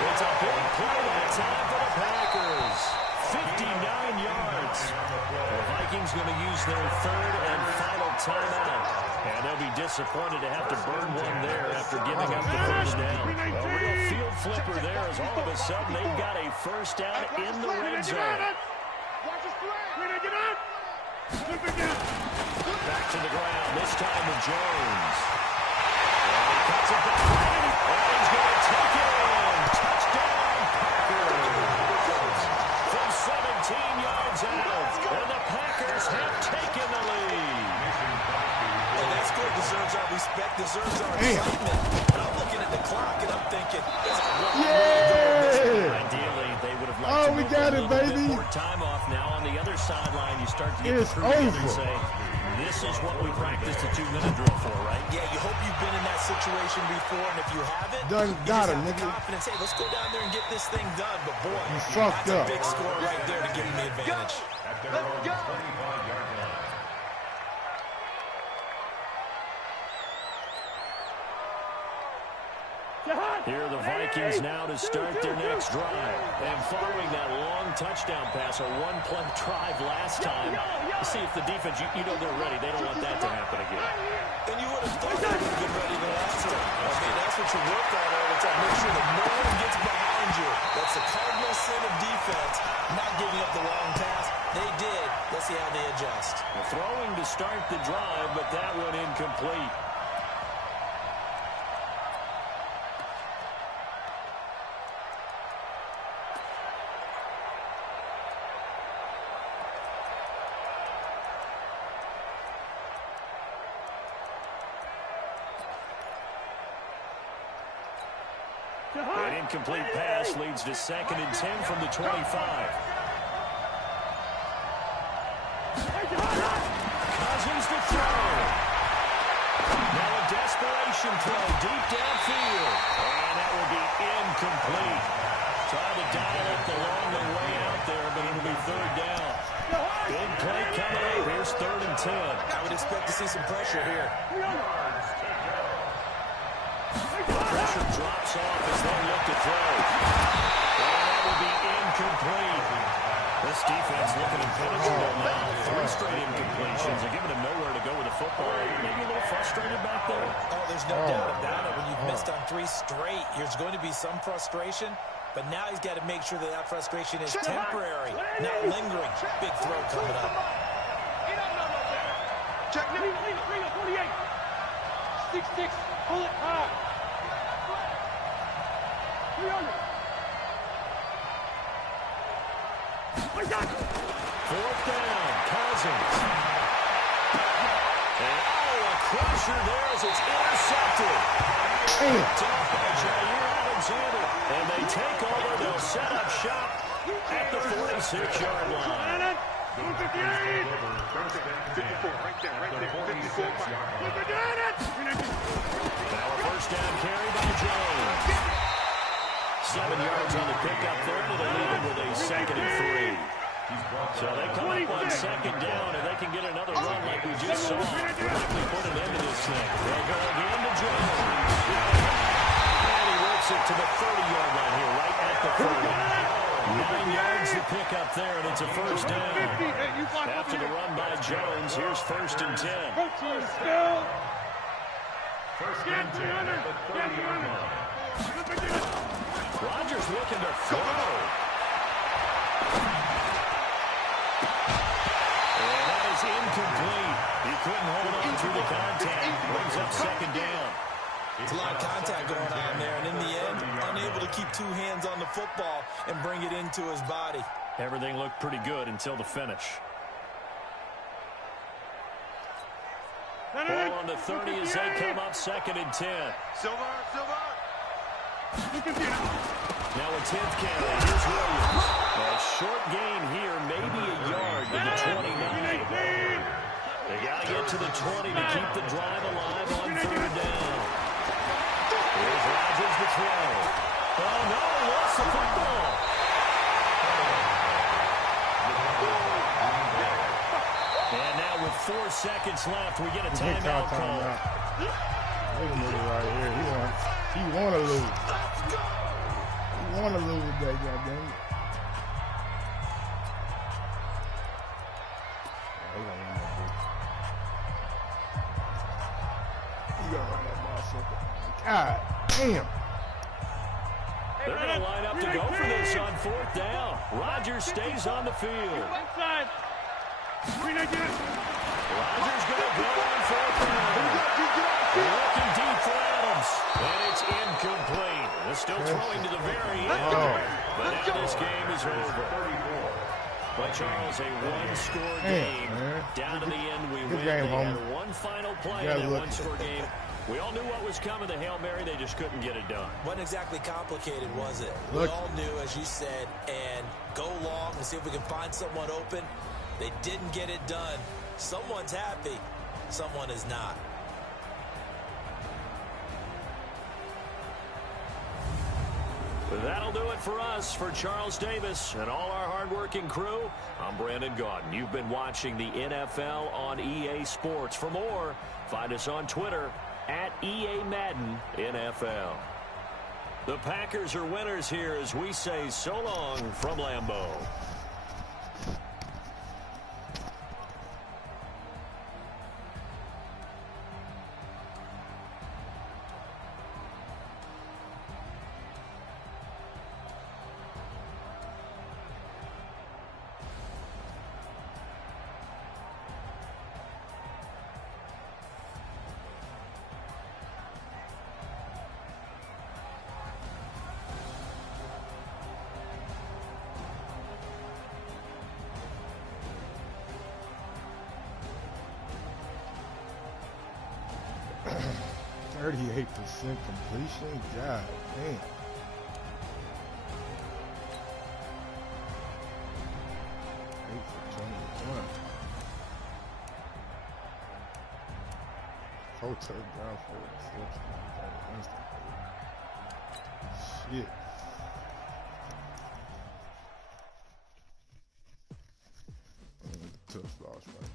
It's a big play that time for the Packers. 59 yards. The Vikings going to use their 3rd and final timeout. And they'll be disappointed to have to burn one there after giving up the 1st down. A real field flipper there as all of a sudden they've got a 1st down in the red zone. Back to the ground, this time with Jones. And he cuts it back. And he's going to take it in. Touchdown, Packers. From 17 yards out. And the Packers have taken the lead. And that score deserves our respect, deserves our excitement. And I'm looking at the clock and I'm thinking, yeah! Ideally, they would have liked to we move got a it, little baby. bit more time off. Now on the other sideline, you start to get the crew together and say, this is what we practiced a 2-minute drill for, right? Yeah, you hope you've been in that situation before, and if you haven't, Done you got just him, have the nigga. confidence. Hey, let's go down there and get this thing done. But boy, fucked that's up. a big score right there to give them the advantage. At their own 25-yard line. Here are the Vikings now to start their next drive. And following that long touchdown pass, a one-play drive last time, you see if the defense, you know they're ready. They don't want that to happen again. And you would have thought they would have been ready the last time. I mean, that's what you work on all the time. Make sure that no one gets behind you. That's the cardinal sin of defense, not giving up the long pass. They did. Let's see how they adjust. Throwing to start the drive, but that one incomplete. An incomplete pass leads to 2nd and 10 from the 25. Cousins to throw. Now a desperation throw deep downfield. And that will be incomplete. Tried to dial it along the way out there, but it'll be 3rd down. Big play coming up. Here's 3rd and 10. I would expect to see some pressure here. Pressure drops off as they look to throw. And that will be incomplete. This defense looking impenetrable now. 3 straight incompletions. They're giving him nowhere to go with the football. Maybe a little frustrated back there. Oh, there's no doubt about it. When you've missed on 3 straight, there's going to be some frustration. But now he's got to make sure that that frustration is temporary, not lingering. Big throw coming up. Check, bring it, 48. 6-6, pull it hard. 300. 4th down, Cousins. And a crusher there as it's intercepted. Picked off by Jair Alexander. And they take over. They'll set up shop at the 46-yard line. 54, right there, 54. Now a 1st down carry by Jones. 7 yards on the pickup there, and it'll leave it with a 2nd and 3. So they come up on 2nd down, and they can get another run like we just saw. Likely put an end to this thing. They'll go again to Jones. And he works it to the 30-yard line here, right at the 30. 9 yards to pick up there, and it's a 1st down. After the run by Jones, here's 1st and 10. 1st and 10 at the 30-yard line. Rodgers looking to throw. And that is incomplete. He couldn't hold on through the contact. Brings up 2nd down. It's a lot of contact going on there, and in the end, unable to keep 2 hands on the football and bring it into his body. Everything looked pretty good until the finish. Ball on the 30 as they come up 2nd and 10. Silver. Now a 10th carry. Here's Williams. A short gain here, maybe a yard to the 29. They got to get to the 20 to keep the drive alive on 3rd down. Here's Rodgers to throw. Oh, no, he lost the football. And now with 4 seconds left, we get a timeout call. Wait a minute right here. He want to lose. He want to lose today, goddamn. He gonna run that bitch. He gonna run that motherfucker. God damn. They're going to line up to go for this on 4th down. Rodgers stays on the field. Rodgers going to go on 4th down. Looking deep for Adams. And it's incomplete. They're still throwing to the very end. But now this game is over. But Charles, a one-score game. Down to the end, we win. They had one final play in that one-score game. We all knew what was coming, the Hail Mary. They just couldn't get it done. Wasn't exactly complicated, was it? We all knew, as you said, and go long and see if we can find someone open. They didn't get it done. Someone's happy. Someone is not. That'll do it for us. For Charles Davis and all our hardworking crew, I'm Brandon Gaudin. You've been watching the NFL on EA Sports. For more, find us on Twitter at EA Madden NFL. The Packers are winners here as we say so long from Lambeau. .38% completion. God damn. Whole touchdown for shit. Tough loss right now.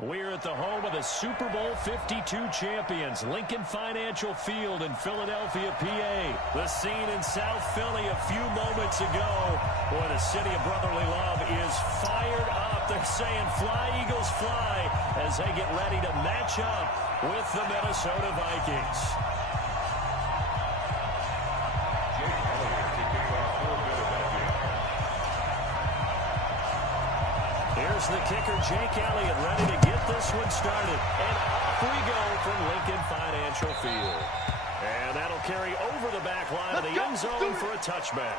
We're at the home of the Super Bowl 52 champions, Lincoln Financial Field in Philadelphia, PA. The scene in South Philly a few moments ago. Boy, the city of brotherly love is fired up. They're saying, fly, Eagles, fly, as they get ready to match up with the Minnesota Vikings. Here's the kicker, Jake Elliott, ready to get this one started. And off we go from Lincoln Financial Field. And that'll carry over the back line of the end zone for a touchback.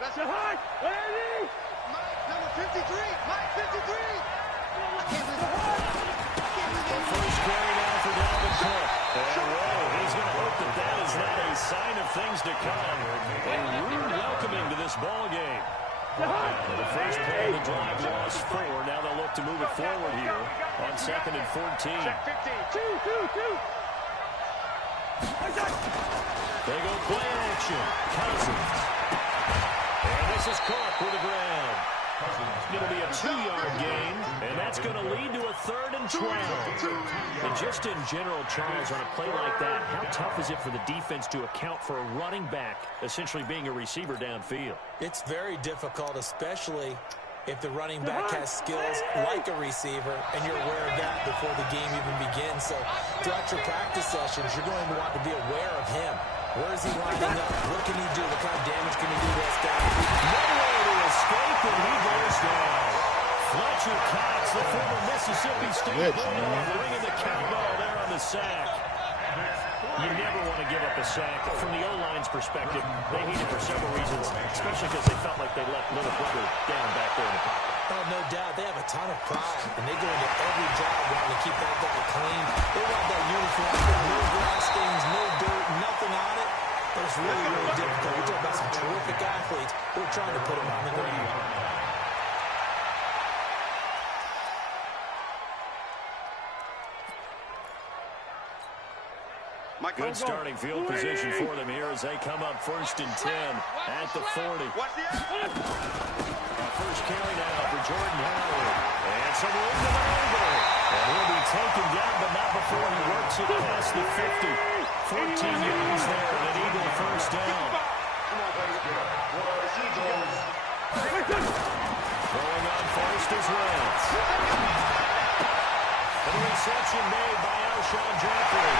That's a high. Ready? Mike, number 53. Mike, 53. The first carry now for Dalvin Cook. And whoa, he's things to come. A rude welcoming to this ball game. The first play of the drive lost 4. Now they'll look to move it forward here on 2nd and 14. They go play action. Cousins. And this is caught for the ground. It's going to be a 2-yard gain, and that's going to lead to a 3rd and 12. And just in general, Charles, on a play like that, how tough is it for the defense to account for a running back essentially being a receiver downfield? It's very difficult, especially if the running back has skills like a receiver, and you're aware of that before the game even begins. So throughout your practice sessions, you're going to want to be aware of him. Where is he lining up? What can he do? What kind of damage can he do to this guy? No way to escape, and he goes down. Fletcher Cox, the former Mississippi State player, bringing the cowbell there on the sack. You never want to give up a sack. From the O-line's perspective, they need it for several reasons, especially because they felt like they let little brother down back there in the pocket. Oh, no doubt. They have a ton of pride, and they go into every job wanting to keep that guy clean. They want that uniform with no grass stains, no dirt, nothing on it. But it's really, really difficult. We're talking about some terrific athletes who are trying to put him on the ground. Good starting field position for them here as they come up 1st and 10 at the 40. First carry now for Jordan Howard. And some room to maneuver. And he'll be taken down, but not before he works it past the 50. 14 yards there, and an Eagle first down. Throwing on first is Wentz. And a reception made by Alshon Jeffrey.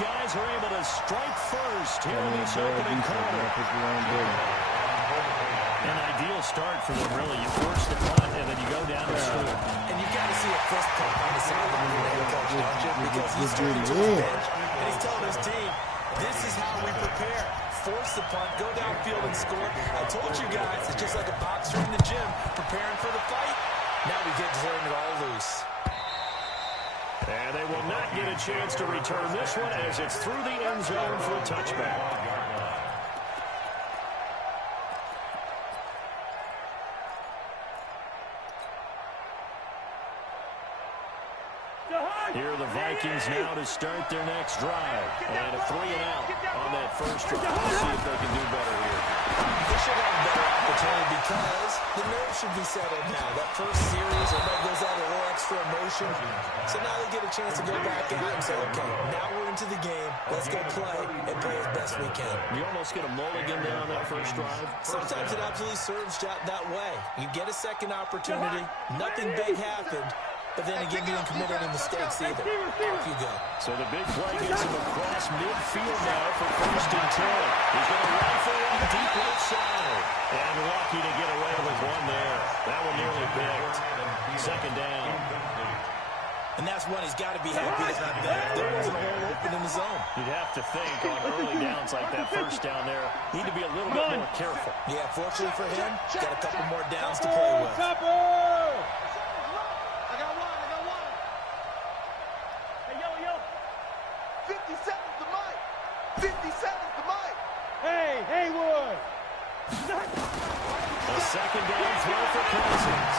Guys are able to strike first here in this opening quarter. An ideal start for them, really. You force the punt, and then you go down and score. And you've got to see a fist pump on the sideline of the head coach, don't you? Because he's turning to his bench, and he's telling his team, this is how we prepare. Force the punt, go downfield and score. I told you guys, it's just like a boxer in the gym preparing for the fight. Now we get to turn it all loose. And they will not get a chance to return this one as it's through the end zone for a touchback. Here are the Vikings now to start their next drive. And a 3-and-out on that first drive. Let's see if they can do better here. They should have a better opportunity because the nerves should be settled now. That first series, everybody goes out a little extra emotion. So now they get a chance to go back out and say, okay, now we're into the game. Let's go play and play as best we can. You almost get a mulligan there on that first drive. Sometimes it absolutely serves that way. You get a second opportunity. Nothing big happened. But then again, you didn't commit any mistakes either. Off you go. So the big play gets him across midfield now for 1st and 10. He's going to rifle in deep left side. And lucky to get away with one there. That one nearly picked. 2nd down. And that's when he's got to be happy that there wasn't a hole open in the zone. You'd have to think on early downs like that first down there, need to be a little bit more careful. Yeah, fortunately for him, got a couple more downs to play with. Haywood! A 2nd down throw for Cousins.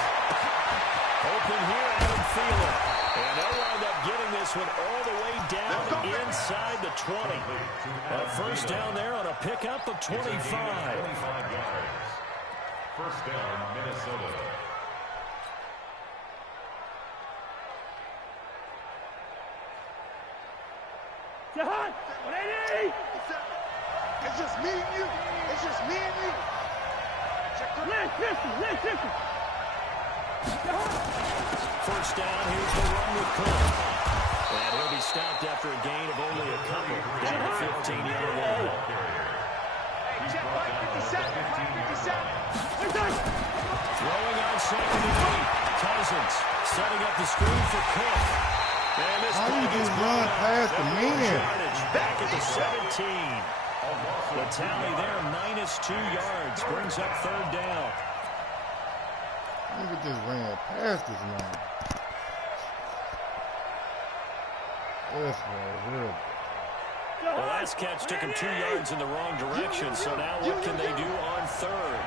Open here, Adam Thielen. And they'll wind up getting this one all the way down inside the 20. A first down there on a pickup of 25. 25 yards. First down, Minnesota. Jahan! 180! It's just me and you. It's just me and you. Listen. First down, here's the run with Cook. And he'll be stopped after a gain of only a couple. Down the 15-yard line. Hey, check 57. Throwing on 2nd and 8. Cousins setting up the screen for Cook. And this play gets run past the man. Back at the 17. The tally there, -2 yards, brings up 3rd down. Nigga just ran past this man. That's real. The last catch took him 2 yards in the wrong direction, so now what can they do on third?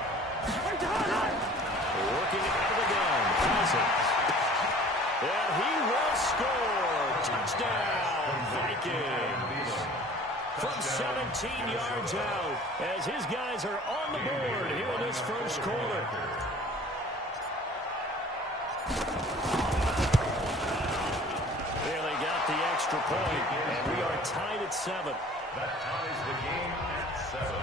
Working out of the gun. Cousins. And he will score. Touchdown, Vikings. From 17 yards out, as his guys are on the board here in this first quarter. They got the extra point, and we are tied at 7. That ties the game at 7.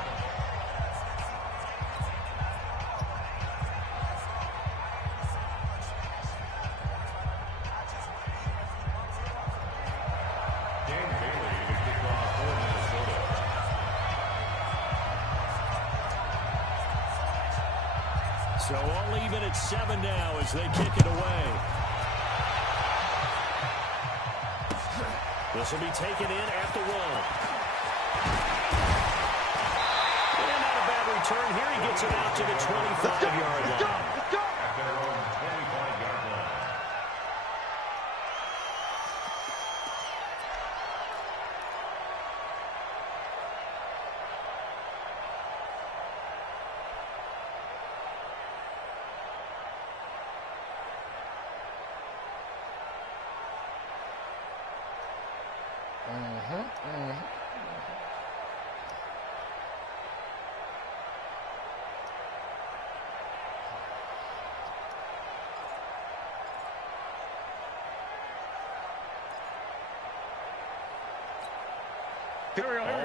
So all even at 7 now as they kick it away. This will be taken in at the 1. And not a bad return here. He gets it out to the 25-yard line. At their own 25-yard line.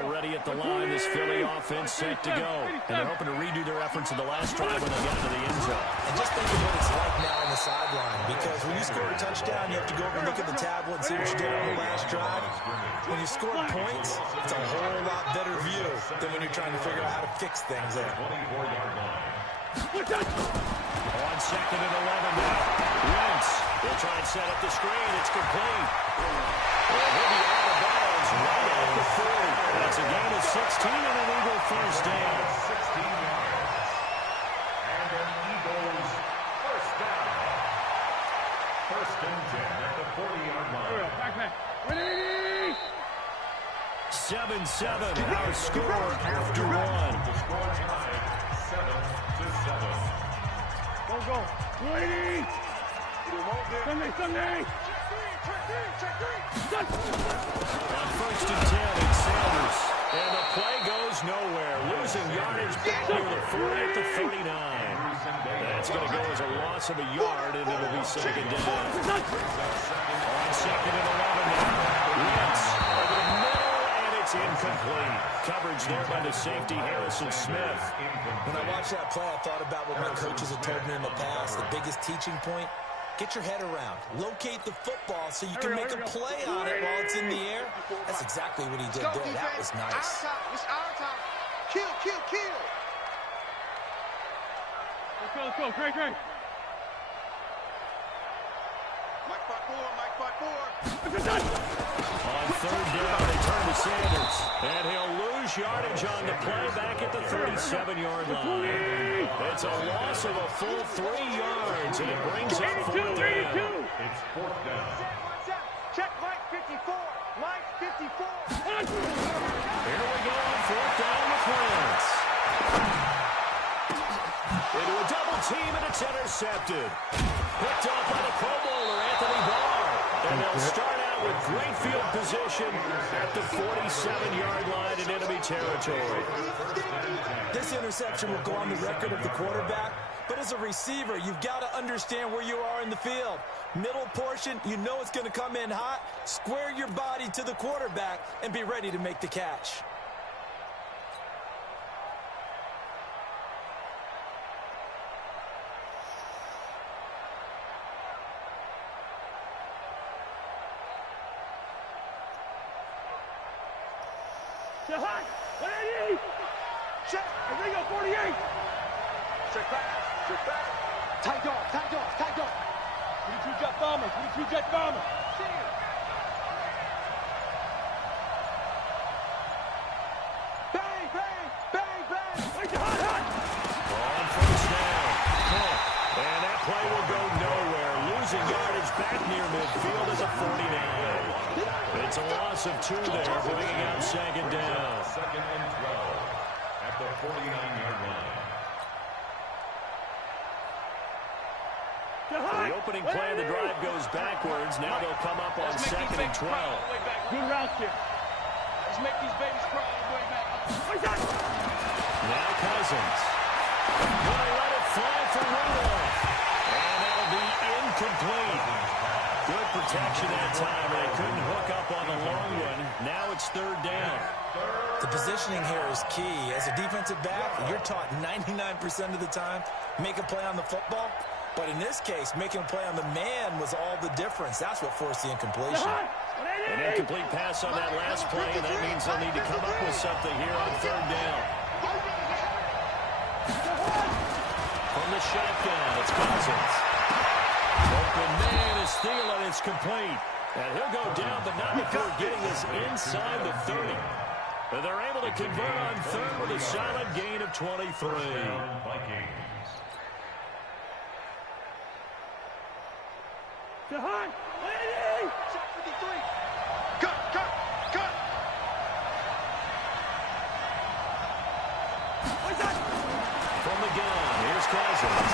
Already at the line, this Philly offense set to go. And they're hoping to redo their efforts in the last drive when they got to the end zone. And just think of what it's like now on the sideline, because when you score a touchdown, you have to go over and look at the tablet and see what you did on the last drive. When you score points, it's a whole lot better view than when you're trying to figure out how to fix things there. 24-yard line. On 2nd and 11 now. Wentz will try and set up the screen. It's complete. Well, he'll be out of bounds right at the 40. That's a gain of 16 and an Eagle first down. 16 yards. And an Eagles first down. 1st and 10 at the 40-yard line. 7-7, our score after 1. The score tied 7-7. Go. Sunday. On 1st and 10, it's Sanders. And the play goes nowhere. Losing yardage back near the 40 at the 39. That's going to go as a loss of a yard, and it'll be 2nd down. On 2nd and 11 now. Wentz over the middle, and it's incomplete. Coverage there by the safety, Harrison Smith. When I watched that play, I thought about what my coaches have told me in the past. The biggest teaching point, get your head around. Locate the football so you can make a play on it while it's in the air. That's exactly what he did there. That was nice. Our time. It's our time. Kill. Let's go. Great. Mike 5-4. On 3rd down, they turn to Sanders. And he'll lose yardage on the play back at the 37-yard line. It's a loss of a full 3 yards, and it brings up 4th down. It's 4th down. Check Mike 54. Mike 54. Here we go on 4th down with Lance. Into a double team, and it's intercepted. Picked off by the Pro Bowler, Anthony Barr. And they'll start out with great field position at the 47-yard line in enemy territory. This interception will go on the record of the quarterback, but as a receiver, you've got to understand where you are in the field. Middle portion, you know it's going to come in hot. Square your body to the quarterback and be ready to make the catch. Check. Enrico 48. Check back. Tight dog. 22 jet bomber. Bang. On 1st down. And that play losing yardage back near midfield at the 49. It's a loss of 2 there, bringing up second down. Second and 12 at the 49-yard line. The opening play of the drive goes backwards. Now they'll come up on second and 12. Good route here. Let's make these babies cry on the way back. Now Cousins. Gonna let it fly for Rudolph. And that'll be incomplete. Good protection that time. They couldn't hook up on the long one. Now it's third down. The positioning here is key. As a defensive back, you're taught 99% of the time, make a play on the football. But in this case, making a play on the man was all the difference. That's what forced the incompletion. An incomplete pass on that last play, and that means they'll need to come up with something here on third down. From the shotgun, it's Cousins. Open man is Thielen. It's complete. And he'll go down, but not before getting this inside the 30. And they're able to convert on third with a solid gain of 23. To high. Check 53. Cut. From the gun, here's Cousins.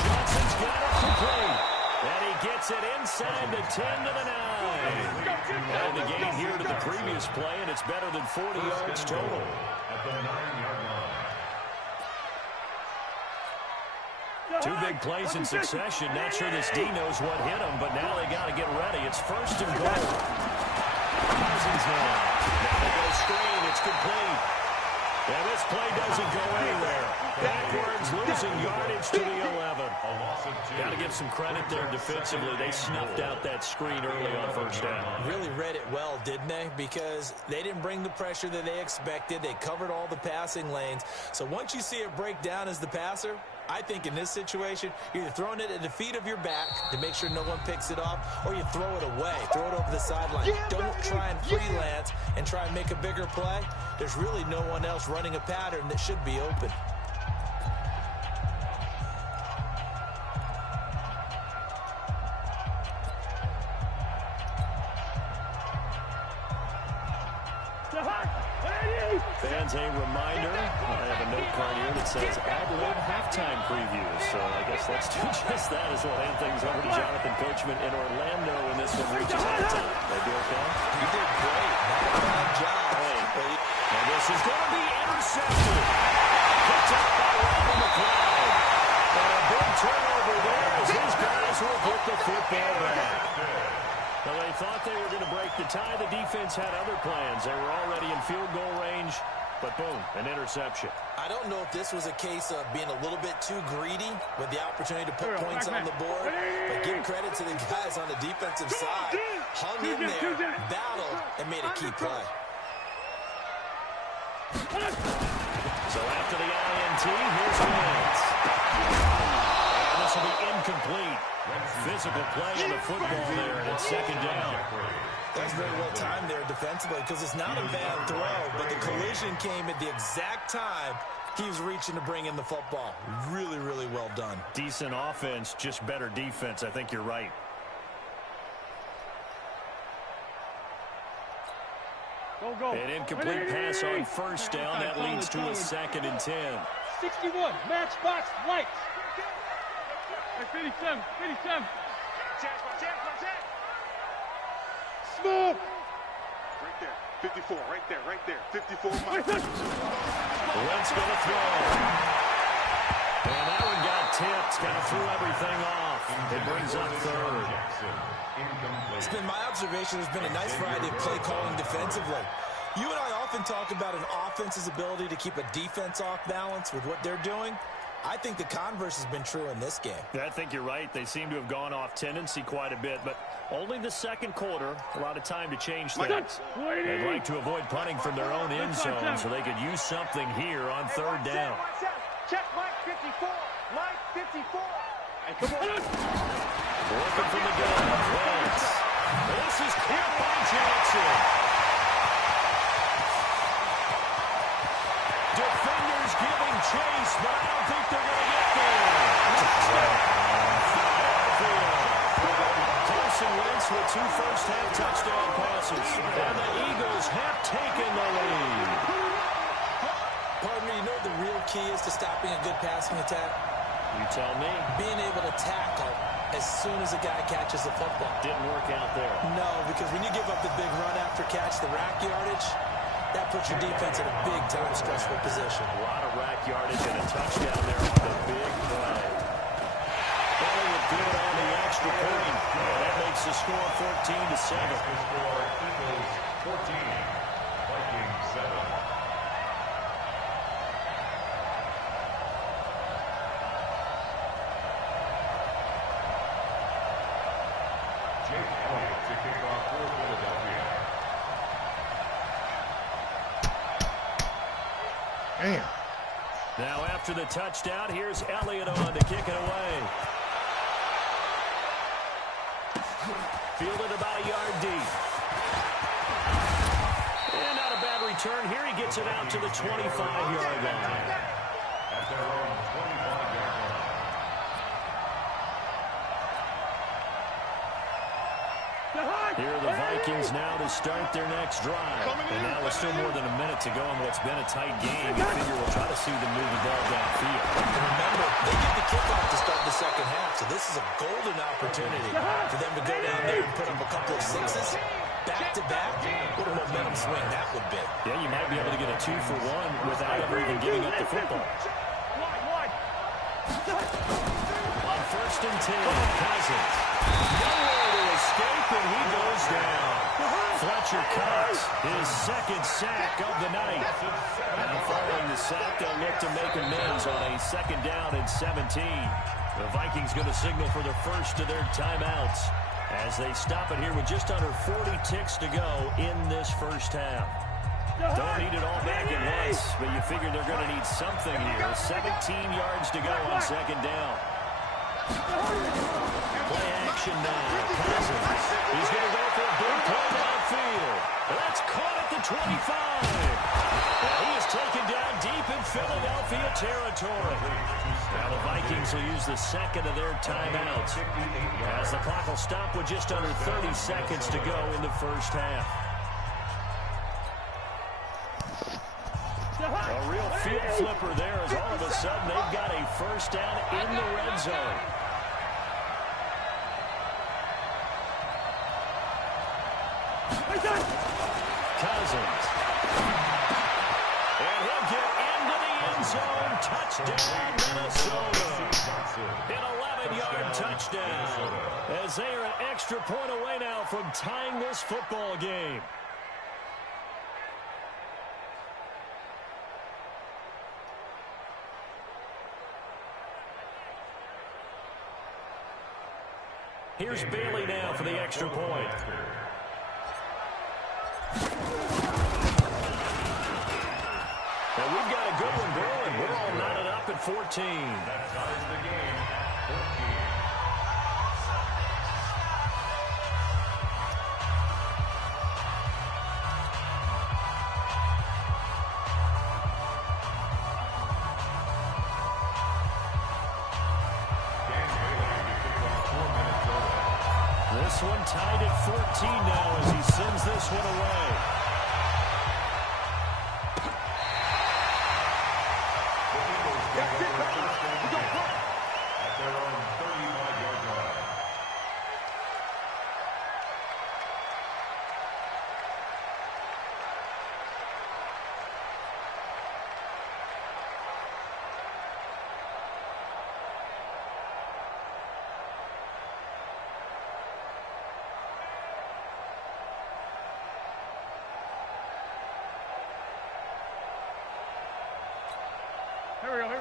Johnson's got it complete. And he gets it inside the 10 to the 9. And the gain here to the previous play, and it's better than 40 yards total. At the 9-yard line. 2 big plays in succession. Not sure this D knows what hit him, but now they got to get ready. It's first and goal. Cousins now. Now they go screen. It's complete. And this play doesn't go anywhere. Backwards, losing yardage to the 11. Got to give some credit there defensively. They snuffed out that screen early on first down. Really read it well, didn't they? Because they didn't bring the pressure that they expected. They covered all the passing lanes. So once you see it break down as the passer, I think in this situation, you're either throwing it at the feet of your back to make sure no one picks it off, or you throw it away, throw it over the sideline. Don't try and freelance and try and make a bigger play. There's really no one else running a pattern that should be open. Fans, a reminder, I have a note card here that says ad-lib halftime previews. So I guess let's do just that as we'll hand things over to Jonathan Coachman in Orlando when this one reaches halftime. They do okay? You did great. Not a bad job. Hey. And this is going to be intercepted. Picked up by Robin McLeod. And a big turnover there as his guys will put the football back. Well, they thought they were going to break the tie. The defense had other plans. They were already in field goal range, but boom, an interception. I don't know if this was a case of being a little bit too greedy with the opportunity to put points on the board, but give credit to the guys on the defensive side. Hung in there, battled, and made a key play. So after the INT, here's Wentz. And this will be incomplete. Physical play on the football there, and it's second down. That's very well timed there defensively because it's not a bad throw, but the collision came at the exact time he was reaching to bring in the football. Really, really well done. Decent offense, just better defense. I think you're right. Go. An incomplete pass on first down. That leads to a second and 10. 61, matchbox lights. 57. Smooth. Right there. 54, right there. 54. Wentz going to throw. And that one got tipped. Kind of threw everything off. It brings up third. It's been my observation there's been a nice variety of play calling defensively. You and I often talk about an offense's ability to keep a defense off balance with what they're doing. I think the converse has been true in this game. I think you're right. They seem to have gone off tendency quite a bit, but only the second quarter, a lot of time to change things. They'd like to avoid punting from their own end zone so they could use something here on third down. Check Mike 54. Mike 54. Hey, come on. Working from the gun. Wentz. This is caught by Johnson. Defenders giving chase, but I don't think they're going to get there. with 2 first-half touchdown passes. And the Eagles have taken the lead. Partner, you know what the real key is to stopping a good passing attack? You tell me. Being able to tackle as soon as a guy catches the football. Didn't work out there. No, because when you give up the big run after catch, the rack yardage, that puts your defense in a big-time stressful position. A lot of rack yardage and a touchdown there on the big play. Elliott good on the extra point. That makes the score 14-7. Eagles 14, Vikings 7. Jake Elliott to kick off for Philadelphia. Damn. Now after the touchdown, here's Elliott on to kick it away. Fielded about a yard deep. And not a bad return. Here he gets it out to the 25-yard line. At their own 25-yard line. Here are the Vikings now to start their next drive. And now with still more than a minute to go in what's been a tight game, you figure we'll try to see them move the ball downfield. Remember, they get the kickoff to start the second half, so this is a golden opportunity for them to go down there and put up a couple of sixes back-to-back. What a momentum swing that would be. Yeah, you might be able to get a 2-for-1 without ever even giving up the football. On 1st and 10, Cousins. Nowhere to escape, and he goes down. Fletcher Cox, his second sack of the night. And following the sack, they'll look to make amends on a 2nd down and 17. The Vikings going to signal for the first of their timeouts as they stop it here with just under 40 ticks to go in this first half. Don't need it all back at once, but you figure they're going to need something here. 17 yards to go on 2nd down. Play action now. Cousins. He's going to go for a big play downfield. That's caught at the 25. And he is taken down deep in Philadelphia territory. Now the Vikings will use the second of their timeouts as the clock will stop with just under 30 seconds to go in the first half. A real field flipper there as all of a sudden they've got a first down in the red zone. Cousins. And he'll get into the end zone. Touchdown, Minnesota. An 11-yard touchdown. As they are an extra point away now from tying this football game. Here's Bailey now for the extra point. And we've got a good one going. We're all knotted up at 14. That ties the game. 14. This one tied at 14 now as he sends this one away. That's it, baby. We go play. At their own 35-yard line.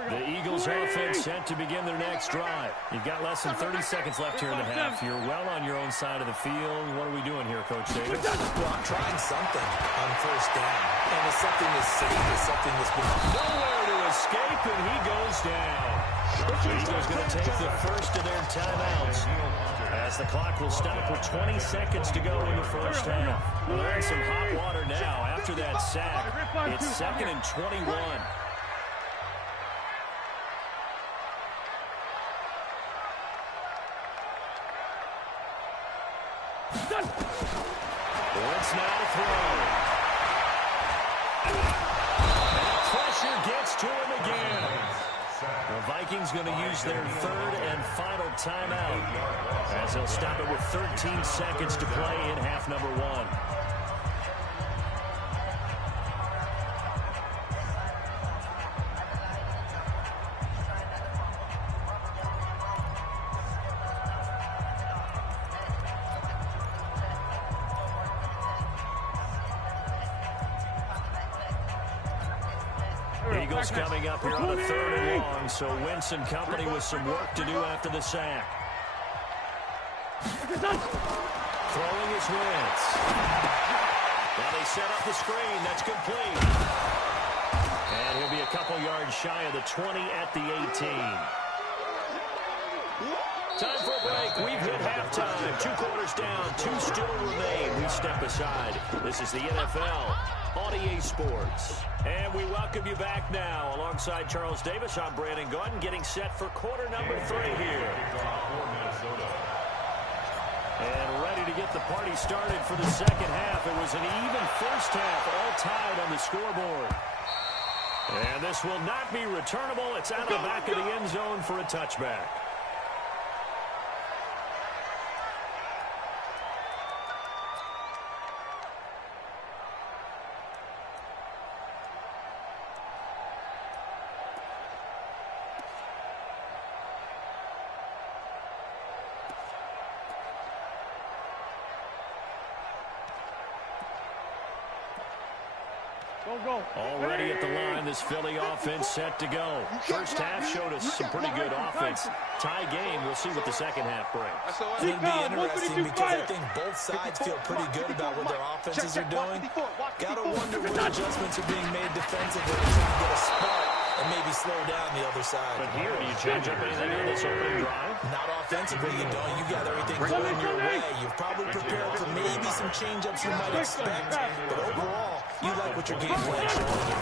The Eagles offense set to begin their next drive. You've got less than 30 seconds left here in the half. You're well on your own side of the field. What are we doing here, Coach Davis? Well, I'm trying something on 1st down. And it's something as safe as something that's been nowhere to escape, and he goes down. The Eagles going to take the first of their timeouts as the clock will stop with 20 seconds to go in the first half. Well, they're in some hot water now after that sack. It's 2nd and 21. throw. And pressure gets to him again. The Vikings going to use their third and final timeout as they'll stop it with 13 seconds to play in half number one. Eagles coming up here on a third and long, so Wentz and company with some work to do after the sack. Throwing is Wentz. Now they set up the screen. That's complete. And he'll be a couple yards shy of the 20 at the 18. Time for a break. We've hit halftime. 2 quarters down. 2 still remain. We step aside. This is the NFL on EA Sports. And we welcome you back now. Alongside Charles Davis, I'm Brandon Gordon, getting set for quarter number 3 here. And ready to get the party started for the second half. It was an even first half, all tied on the scoreboard. And this will not be returnable. It's out of the back of the end zone for a touchback. Already at the line, this Philly offense set to go. First half showed us some pretty good offense. Tie game, we'll see what the second half brings. It'll be interesting because I think both sides feel pretty good about what their offenses are doing. Gotta wonder what adjustments are being made defensively to try to get a spark and maybe slow down the other side. But here, do you change up anything on this opening drive? Not offensively, you don't. You got everything going your way. You've probably prepared for maybe some change-ups you might expect, but overall, you like what your game plan is showing you.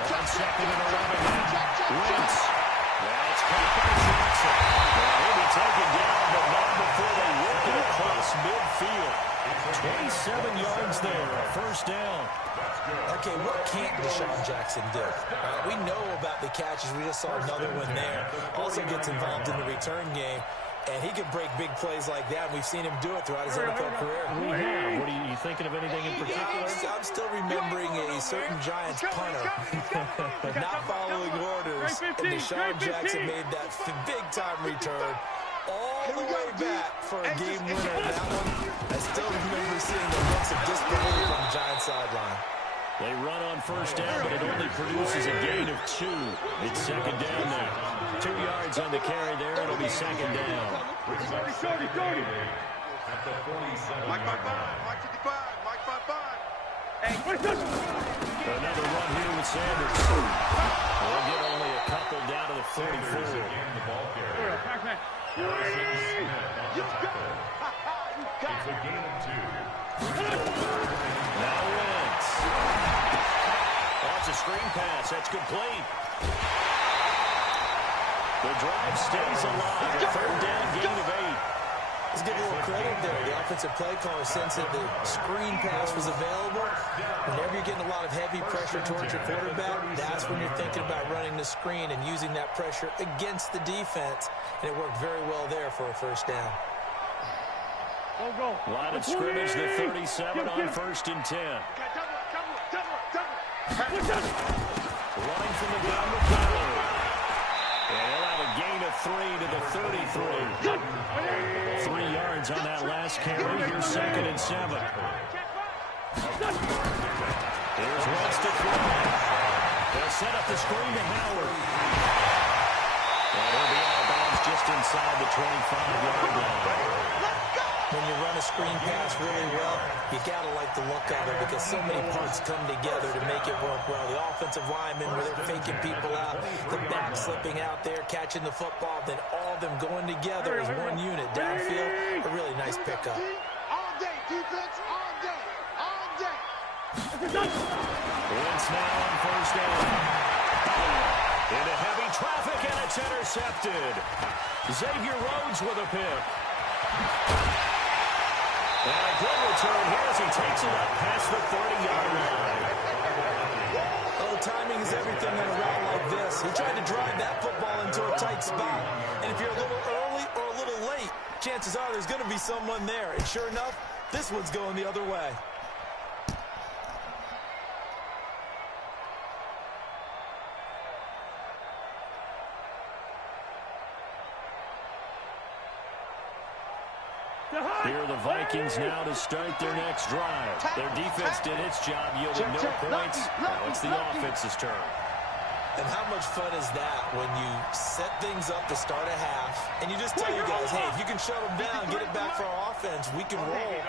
On second and 11 now. Wentz. That's caught by Jackson. He'll be taken down, but not before they work it across midfield. 27 yards there, a first down. Okay, what can't Deshaun Jackson do? We know about the catches. We just saw another one there. Also gets involved in the return game. And he can break big plays like that. We've seen him do it throughout his NFL career. We have. What are you thinking of anything in particular? I'm still remembering a certain Giants punter not following orders. And Deshaun Jackson made that big-time return all the way back for a game winner. And that one, I still remember seeing the looks of disbelief on the Giants sideline. They run on first down, but it only produces a gain of 2. It's second down now. 2 yards on the carry there. It'll be second down. Mike 55, Mike 55, Mike 55. Hey, another run here with Sanders. They'll get only a couple down to the 44. You got it. It's a gain of 2. Now Wentz. That's a screen pass. That's complete. The drive stays alive. A third down, gain of 8. Let's give a little credit there. The offensive play caller sensed that the screen pass was available. Whenever you're getting a lot of heavy pressure towards your quarterback, that's when you're thinking about running the screen and using that pressure against the defense. And it worked very well there for a first down. Line of scrimmage, the 37 on first and 10. Running from the gun with Ballard. And he'll have a gain of 3 to the 33. 3 yards on that last carry. Here's second and 7. Here's Wentz to throw. They'll set up the screen to Howard. And he'll be out of bounds just inside the 25-yard line. When you run a screen pass really well, you got to like the look of it because so many parts come together to make it work well. The offensive linemen, where they're faking people out, the back slipping out there, catching the football, then all of them going together as one unit downfield. A really nice pickup. All day, defense, all day, all day. Wentz now on first down. Into heavy traffic, and it's intercepted. Xavier Rhodes with a pick. And a good return here as he takes it up past the 30-yard line. Oh, timing is everything on a route like this. He tried to drive that football into a tight spot. And if you're a little early or a little late, chances are there's going to be someone there. And sure enough, this one's going the other way. Here are the Vikings now to start their next drive. Their defense did its job, yielding no points. Now it's the offense's turn. And how much fun is that when you set things up to start a half, and you just tell your guys, hey, if you can shut them down, get it back for our offense, we can roll.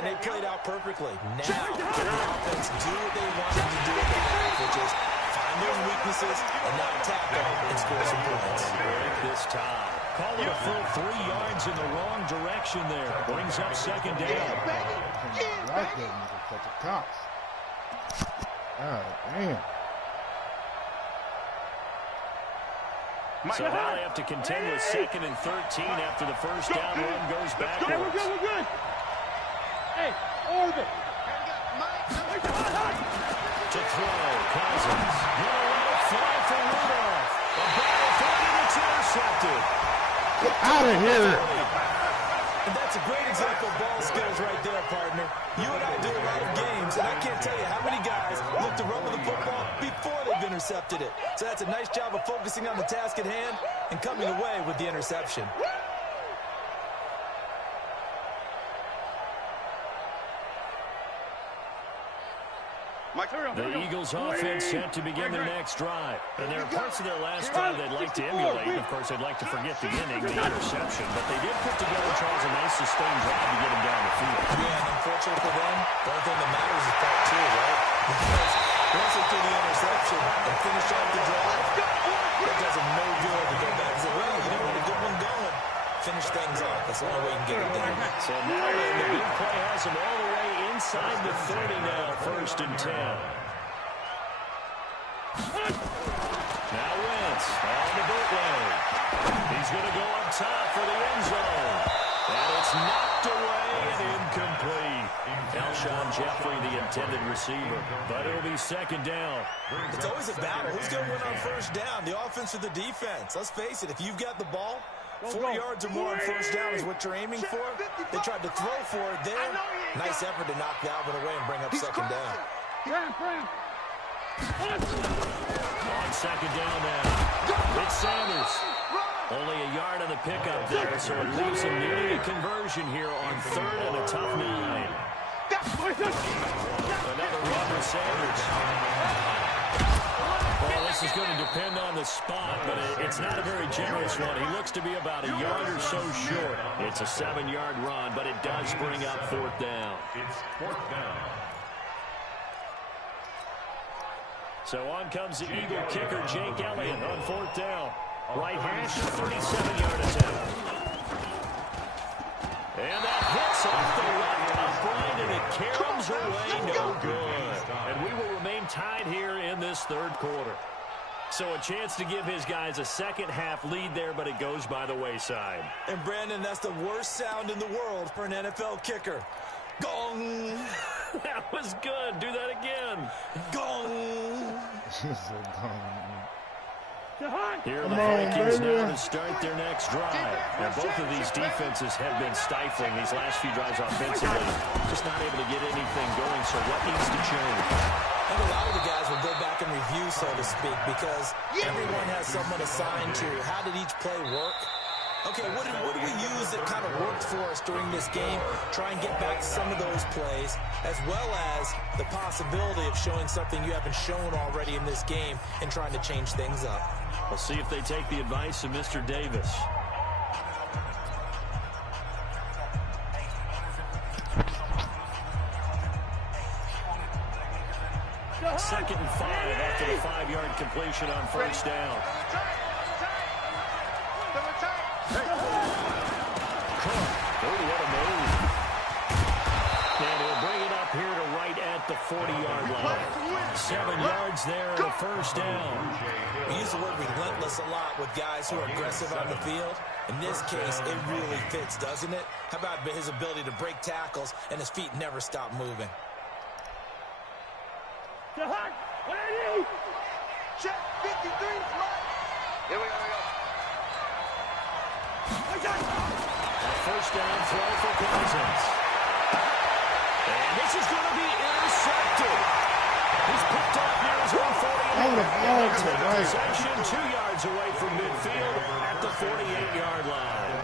And they played out perfectly. Now, the offense do what they wanted to do at the half, which is find those weaknesses and now attack them and score some points. Break this time. Call it a full 3 yards in the wrong direction there. Brings up second down. Like that nigga catch a cops. God damn. So now they have to contend with 2nd and 13 after the first down run goes backwards. We're good. Hey, orbit. To throw, Cousins. No, fly for Rudolph. The battle for it, it's intercepted. Get out of here. And that's a great example of ball skills right there, partner. You and I do a lot of games, and I can't tell you how many guys look to run with the football before they've intercepted it. So that's a nice job of focusing on the task at hand and coming away with the interception. The Eagles offense set to begin their next drive. And there are parts of their last drive they'd like to emulate. And of course, they'd like to forget the inning, the interception. But they did put together, Charles, a nice sustained drive to get him down the field. Yeah, and unfortunately for them, the only thing that matters is part 2, right? Because once they do the interception and finish off the drive, it does them no good to go back and say, well, you know what, a good one going. Finish things off. That's the only way you can get it done. So now the big play has him all the way inside the 30 now, 1st and 10. Now Wentz on the bootleg. He's going to go up top for the end zone. And it's knocked away and incomplete. Alshon Jeffrey, the intended receiver. But it'll be 2nd down. It's always a battle. Who's going to win on 1st down? The offense or the defense? Let's face it, if you've got the ball, 4 yards or more on 1st down is what you're aiming for. They tried to throw for it there. Nice effort to knock that one away and bring up 2nd down. On 2nd down now, it's Sanders. Only a yard on the pickup there, so it leaves him needing a conversion here on 3rd and a tough 9. Another run with Sanders. Well, this is going to depend on the spot, but it's not a very generous one. He looks to be about a yard or so short. It's a 7-yard run, but it does bring up 4th down. It's 4th down. So on comes the Eagle kicker, Jake Elliott, on 4th down. Right hash, 37-yard attempt. And that hits off the left upright, and it caroms away, no good. And we will remain tied here in this 3rd quarter. So a chance to give his guys a second-half lead there, but it goes by the wayside. And, Brandon, that's the worst sound in the world for an NFL kicker. Gong! That was good. Do that again. Gong! Here are the Vikings now to start their next drive. Now, both of these defenses have been stifling these last few drives offensively. Just not able to get anything going, so what needs to change? And a lot of the guys will go back and review, so to speak, because everyone has someone assigned to how did each play work. Okay, what did we use that kind of worked for us during this game? Try and get back to some of those plays, as well as the possibility of showing something you haven't shown already in this game and trying to change things up. We'll see if they take the advice of Mr. Davis. Second and 5 after the 5-yard completion on 1st down. Oh, what a move. And he'll bring it up here to right at the 40-yard line. 7 yards there and a 1st down. We use the word relentless a lot with guys who are aggressive on the field. In this case, it really fits, doesn't it? How about his ability to break tackles and his feet never stop moving? Check 53, Mike. Here we go. First down throw for Cousins. And this is going to be intercepted. He's picked up near his own 48. Possession 2 yards away from midfield at the 48-yard line.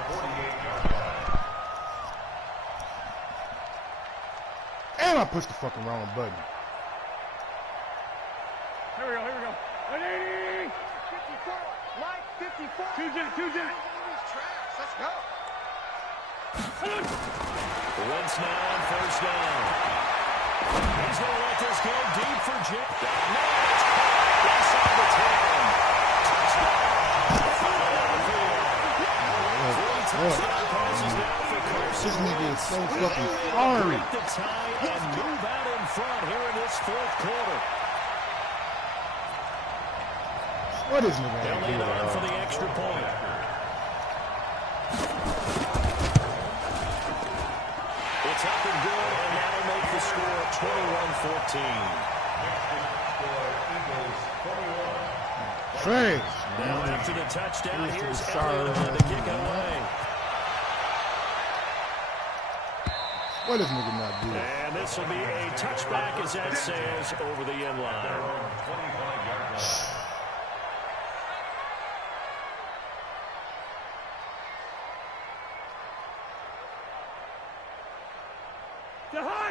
And I pushed the fucking wrong button. Here we go. 180. 54, Mike, 54. Two jet. Let's go. Wentz now on first down. He's going to let this go deep for Jim. Inside the 10. This nigga is so fucking sorry. The tie and move out in front here in this fourth quarter. What is nigga They'll lead on for the extra point. It's up and good, and that'll make the score 21-14. Thanks. Now after the touchdown, here's Elliott to kick it away. What is nigga not doing? And this will be a touchback as that sails over the end line.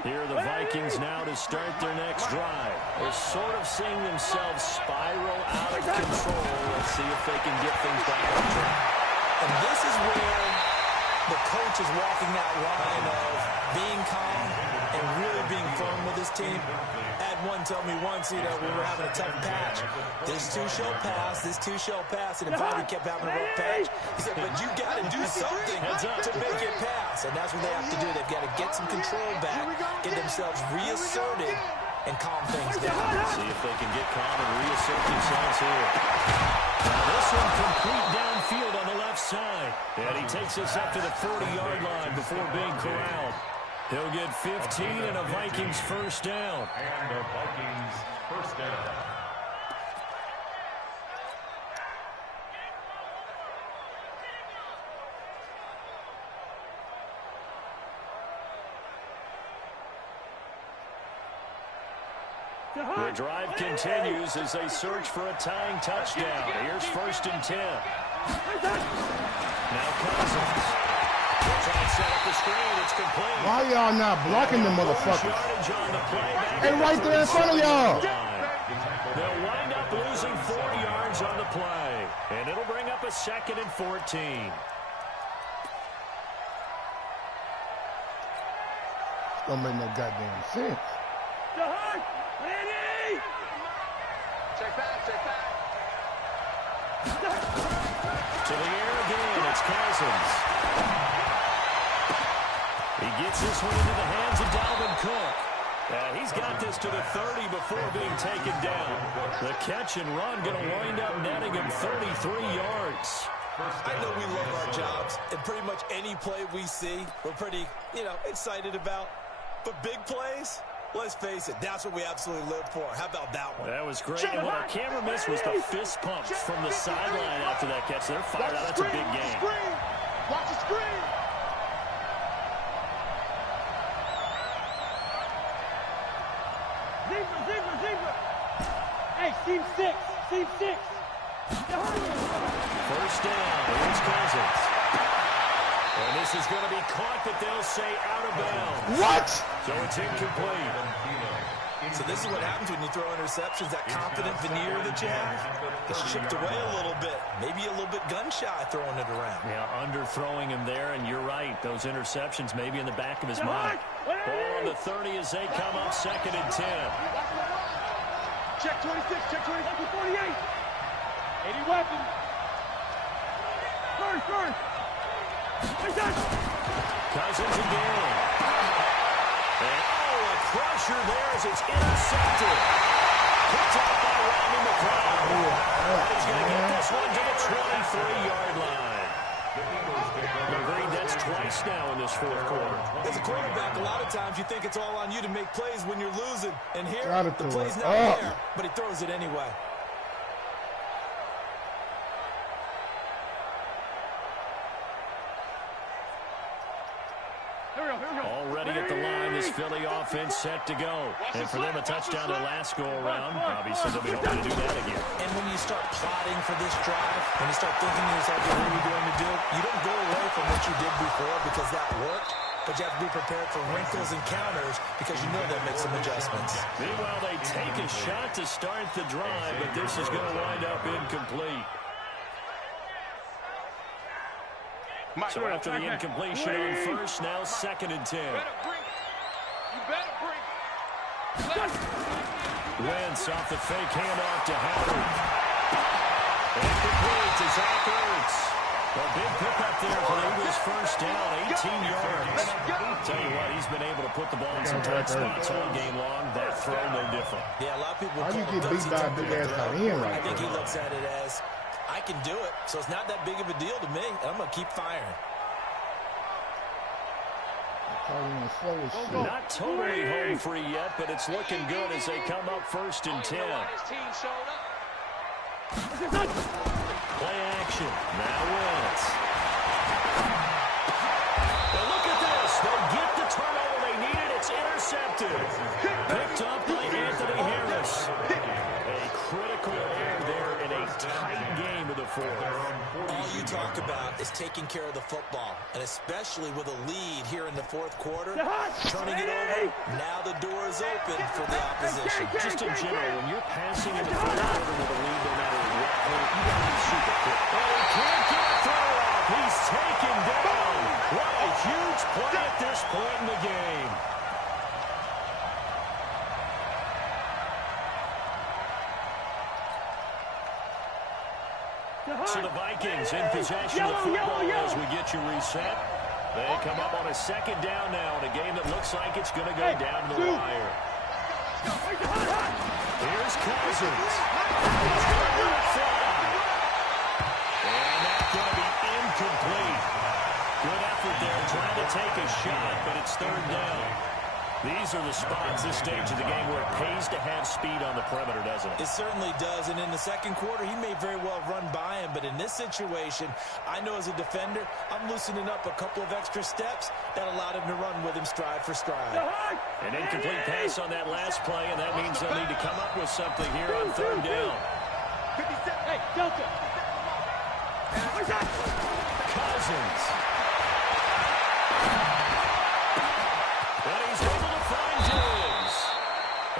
Here are the Vikings now to start their next drive. They're sort of seeing themselves spiral out of control. Let's see if they can get things back on track. And this is where the coach is walking that line of being calm and really being firm with his team. I had one tell me once, we were having a tough patch. This two shall pass, and then finally kept having a rough patch. He said, but you got to do something to make it pass. And that's what they have to do. They've got to get some control back, get themselves reasserted, and calm things down. See if they can get calm and reassert themselves here. Now this one complete downfield on the left side. And he takes us up to the 40-yard line before being corralled. He'll get 15 and a Vikings first down. And a Vikings first down. The drive continues as they search for a tying touchdown. Here's first and 10. Now Cousins. Trying to set up the screen. It's complete. Why y'all not blocking the motherfuckers? Hey, right there in front of y'all. They'll wind up losing 4 yards on the play. And it'll bring up a second and 14. Don't make no goddamn sense. Check back. To the air again, it's Cousins. He gets this one into the hands of Dalvin Cook. He's got this to the 30 before being taken down. The catch and run going to wind up netting him 33 yards. I know we love our jobs, and pretty much any play we see, we're pretty, excited about. But big plays, let's face it, that's what we absolutely live for. How about that one? That was great. And what our camera missed was the fist pumps from the sideline after that catch. They're fired out. That's a big game. Watch the screen. Zebra. Hey, seam six. First down. Here's Cousins. And this is going to be caught, but they'll say out of bounds. What? So it's incomplete. So this is what happens when you throw interceptions, that confident veneer that you have. It's chipped away a little bit. Maybe a little bit gun-shy throwing it around. Yeah, underthrowing him there, and you're right. Those interceptions may be in the back of his mind. Ball on the 30 as they come up second and 10. Check 26, 48. 80 weapons. First. Cousins again. And a crusher there as it's intercepted. Picked up by Rodney McLeod. He's going to get this one to the 23-yard line. points now in this fourth quarter. As a quarterback, a lot of times you think it's all on you to make plays when you're losing. And here, the throw play's it not up. there, but he throws it anyway. Already at the line, this Philly offense set to go. And for them, a touchdown their last go-around. Obviously, they'll be hoping to do that again. And when you start plotting for this drive, when you start thinking to yourself, what are you going to do? You don't go away from what you did before because that worked, but you have to be prepared for wrinkles and counters because you know they'll make some adjustments. Meanwhile, they take a shot to start the drive, but this is going to wind up incomplete. So after the incompletion on first, now 2nd and 10. You better bring. Wentz off the fake handoff to Howard. Incomplete to Zach Ertz. A big pickup there for the Eagles' first down, 18 yards. Tell you what, he's been able to put the ball in some tight spots all game long. That throw, no different. Yeah, a lot of people How call you it get beat by a big-ass tight end right I think there? he looks at it as, I can do it, so it's not that big of a deal to me. I'm going to keep firing. Not totally home free yet, but it's looking good as they come up 1st and 10. Play action. Now Wentz. But look at this. They get the turnover they needed. It's intercepted. Picked up by Anthony Harris. A critical error there in a tight game of the fourth. All you talk about is taking care of the football, and especially with a lead here in the fourth quarter, turning it over, now the door is open for the opposition. Just in general, when you're passing in the fourth quarter with a lead, no matter what point, you got to be super quick. Oh, he can't get a throw off. He's taken down. What a huge play at this point in the game. So the Vikings in possession of the football as we get you reset. They come up on a 2nd down now in a game that looks like it's going to go down to the wire. Here's Cousins. And that's going to be incomplete. Good effort there trying to take a shot, but it's 3rd down. These are the spots, this stage of the game, where it pays to have speed on the perimeter, doesn't it? It certainly does, and in the second quarter, he may very well run by him, but in this situation, I know as a defender, I'm loosening up a couple of extra steps that allowed him to run with him stride for stride. An incomplete pass on that last play, and that means they'll need to come up with something here on 3rd down. Hey, Delta. Cousins. And he's able to find Diggs.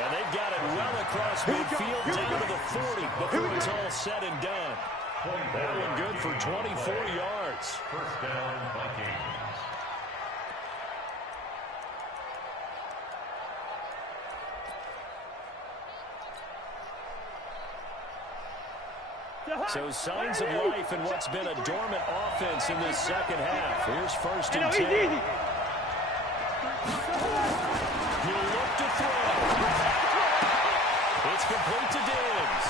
And they've got it well across midfield down to the 40 before it's all said and done. That one good for 24 yards. 1st down, Vikings. So signs of life in what's been a dormant offense in this second half. Here's 1st and 10. He'll look to throw. It's complete to Diggs.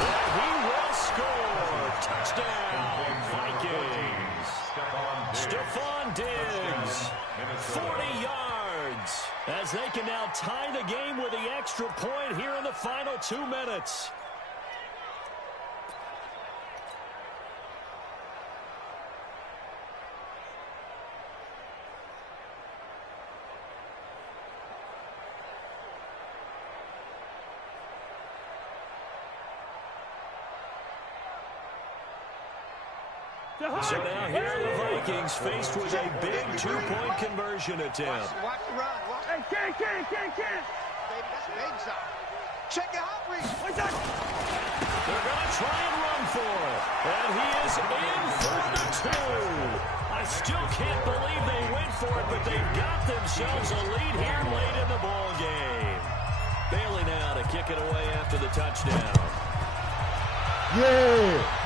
And he will score. Touchdown, Vikings. Stephon Diggs, 40 yards. As they can now tie the game with the extra point here in the final 2 minutes. So now here are the Vikings faced with a big 2-point conversion attempt. Watch the run. Watch. Hey, can't. Baby, that's baby shot. Check your hot read. They're going to try and run for it. And he is in for the 2. I still can't believe they went for it, but they've got themselves a lead here late in the ball game. Bailey now to kick it away after the touchdown. Yeah!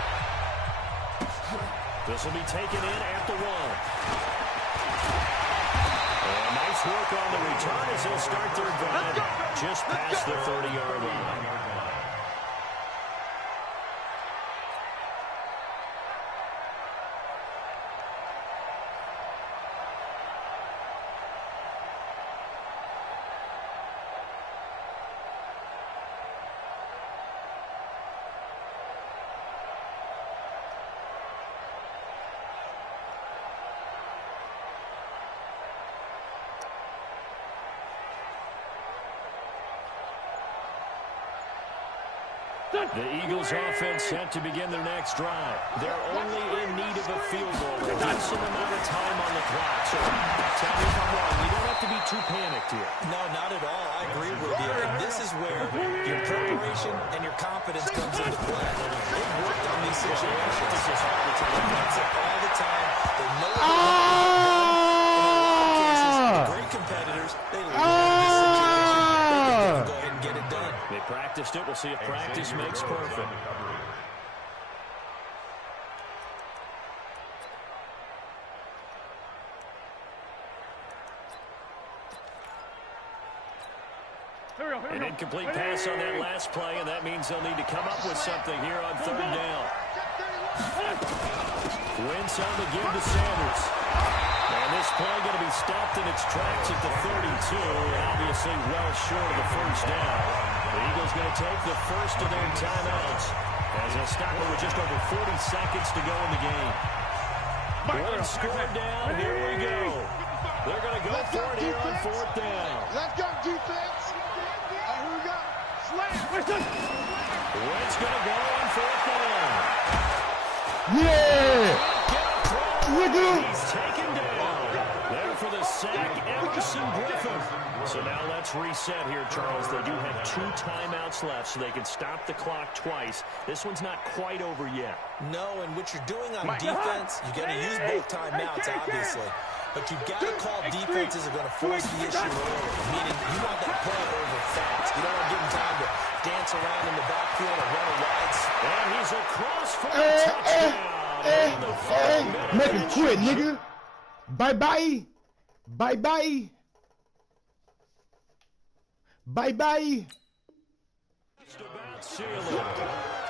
This will be taken in at the 1. And nice work on the return as they'll start their drive just past the 30-yard line. The Eagles offense set to begin their next drive. They're only in need of a field goal. A decent amount of time on the clock. So tell me if I'm wrong. You don't have to be too panicked here. No, not at all. I agree with you. And this is where your preparation and your confidence comes into play. They've worked on these situations all the time. All the time. They know what they're done. In a lot of cases, the great competitors, they love this situation. They think they can go ahead and get it done. They practiced it. We'll see if practice makes perfect. An incomplete pass on that last play, and that means they'll need to come up with something here on third down. Wentz on the give to Sanders. And this play going to be stopped in its tracks at the 32, and obviously well short of the first down. The Eagles going to take the first of their timeouts as they stop it with just over 40 seconds to go in the game. One score down, here we go. They're going to go for it here on fourth down. Let's go, defense. Here we go. Slam. Wentz going to go on fourth down. Yeah! He's taken down. There for the sack, Emerson Griffin. So now let's reset here, Charles. They do have 2 timeouts left, so they can stop the clock twice. This one's not quite over yet. No, and what you're doing on defense, you're going to use both timeouts, obviously. But you've got to call defenses are going to force the issue early, meaning you want that play over fast. You don't want to give them time to dance around in the backfield or run a wide. And he's across for a touchdown. Make him quit, nigga. Bye-bye. Bye-bye. Bye-bye.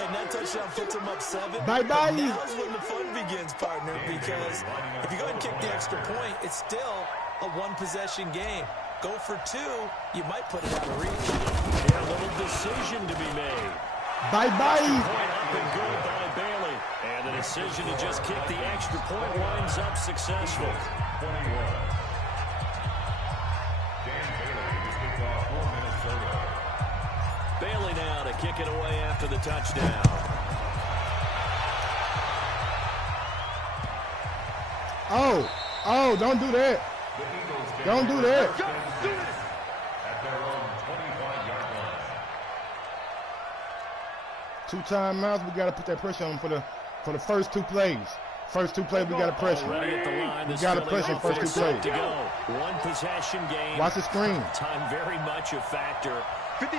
And that touchdown puts him up 7. Bye-bye. Now's when the fun begins, partner, because if you go ahead and kick the extra point, it's still a one-possession game. Go for 2, you might put it out of reach. Yeah, a little decision to be made. Bye-bye. Point up and good by Bailey. And the decision to just kick the extra point winds up successful. 21. Dan Bailey to kick off for Minnesota. Bailey now to kick it away after the touchdown. Oh, don't do that. Don't do that. At their own 25-yard line. 2 timeouts. We got to put that pressure on for the first 2 plays. First 2 plays, we got to pressure. Already at the line. We got to pressure first 2 plays. To go. One possession game. Watch the screen. Time very much a factor.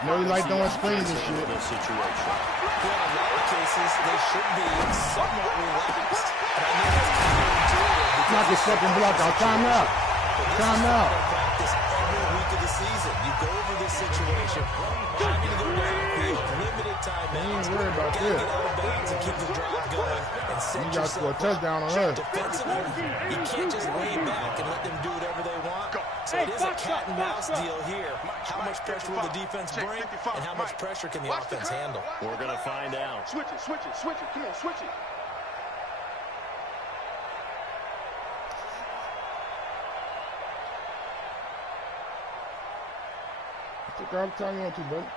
No, you like doing screens and shit. This situation. Well, in a lot of cases, they should be somewhat relaxed. And I know that's counterintuitive. Knock your second block out. Timeout. Timeout. Practice every week of the season. You go over this situation, having to go downfield, limited timeouts. You ain't worried about Gotta this. get out of bounds and keep the drive going and set You got to score a yourself touchdown on us. defensively. You can't just lay back and let them do whatever they want. So it is a cat and mouse deal here. How much pressure will the defense bring, and how much pressure can the offense handle? We're going to find out. Switch it, switch it, switch it. Come on, switch it. Take all the time you want to, buddy.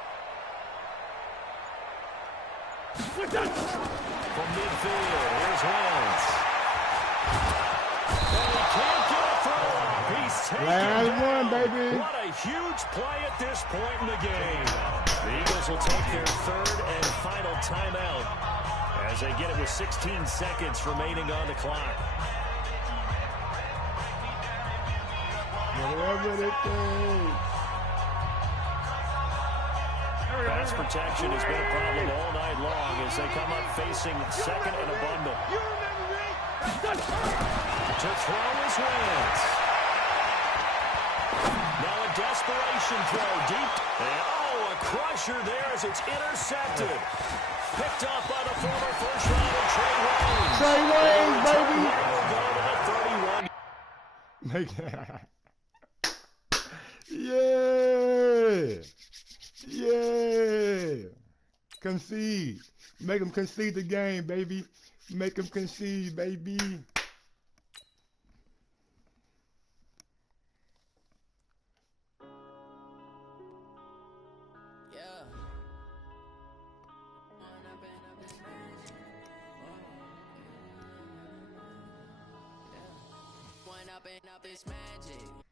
From midfield, here's Wentz. And he can't get it through. He's taken Last down. one, baby. What a huge play at this point in the game. The Eagles will take their third and final timeout as they get it with 16 seconds remaining on the clock. Whatever it takes. Pass protection has been a problem all night long as they come up facing second and a bundle. To throw is Wentz. Now a desperation throw deep. And a crusher there as it's intercepted. Picked off by the former first rounder, Trey Waynes. Trey Waynes, baby. Will go to the 31. Make that. Yeah. Yeah. Concede. Make them concede the game, baby. Make them concede, baby. up and up, it's magic.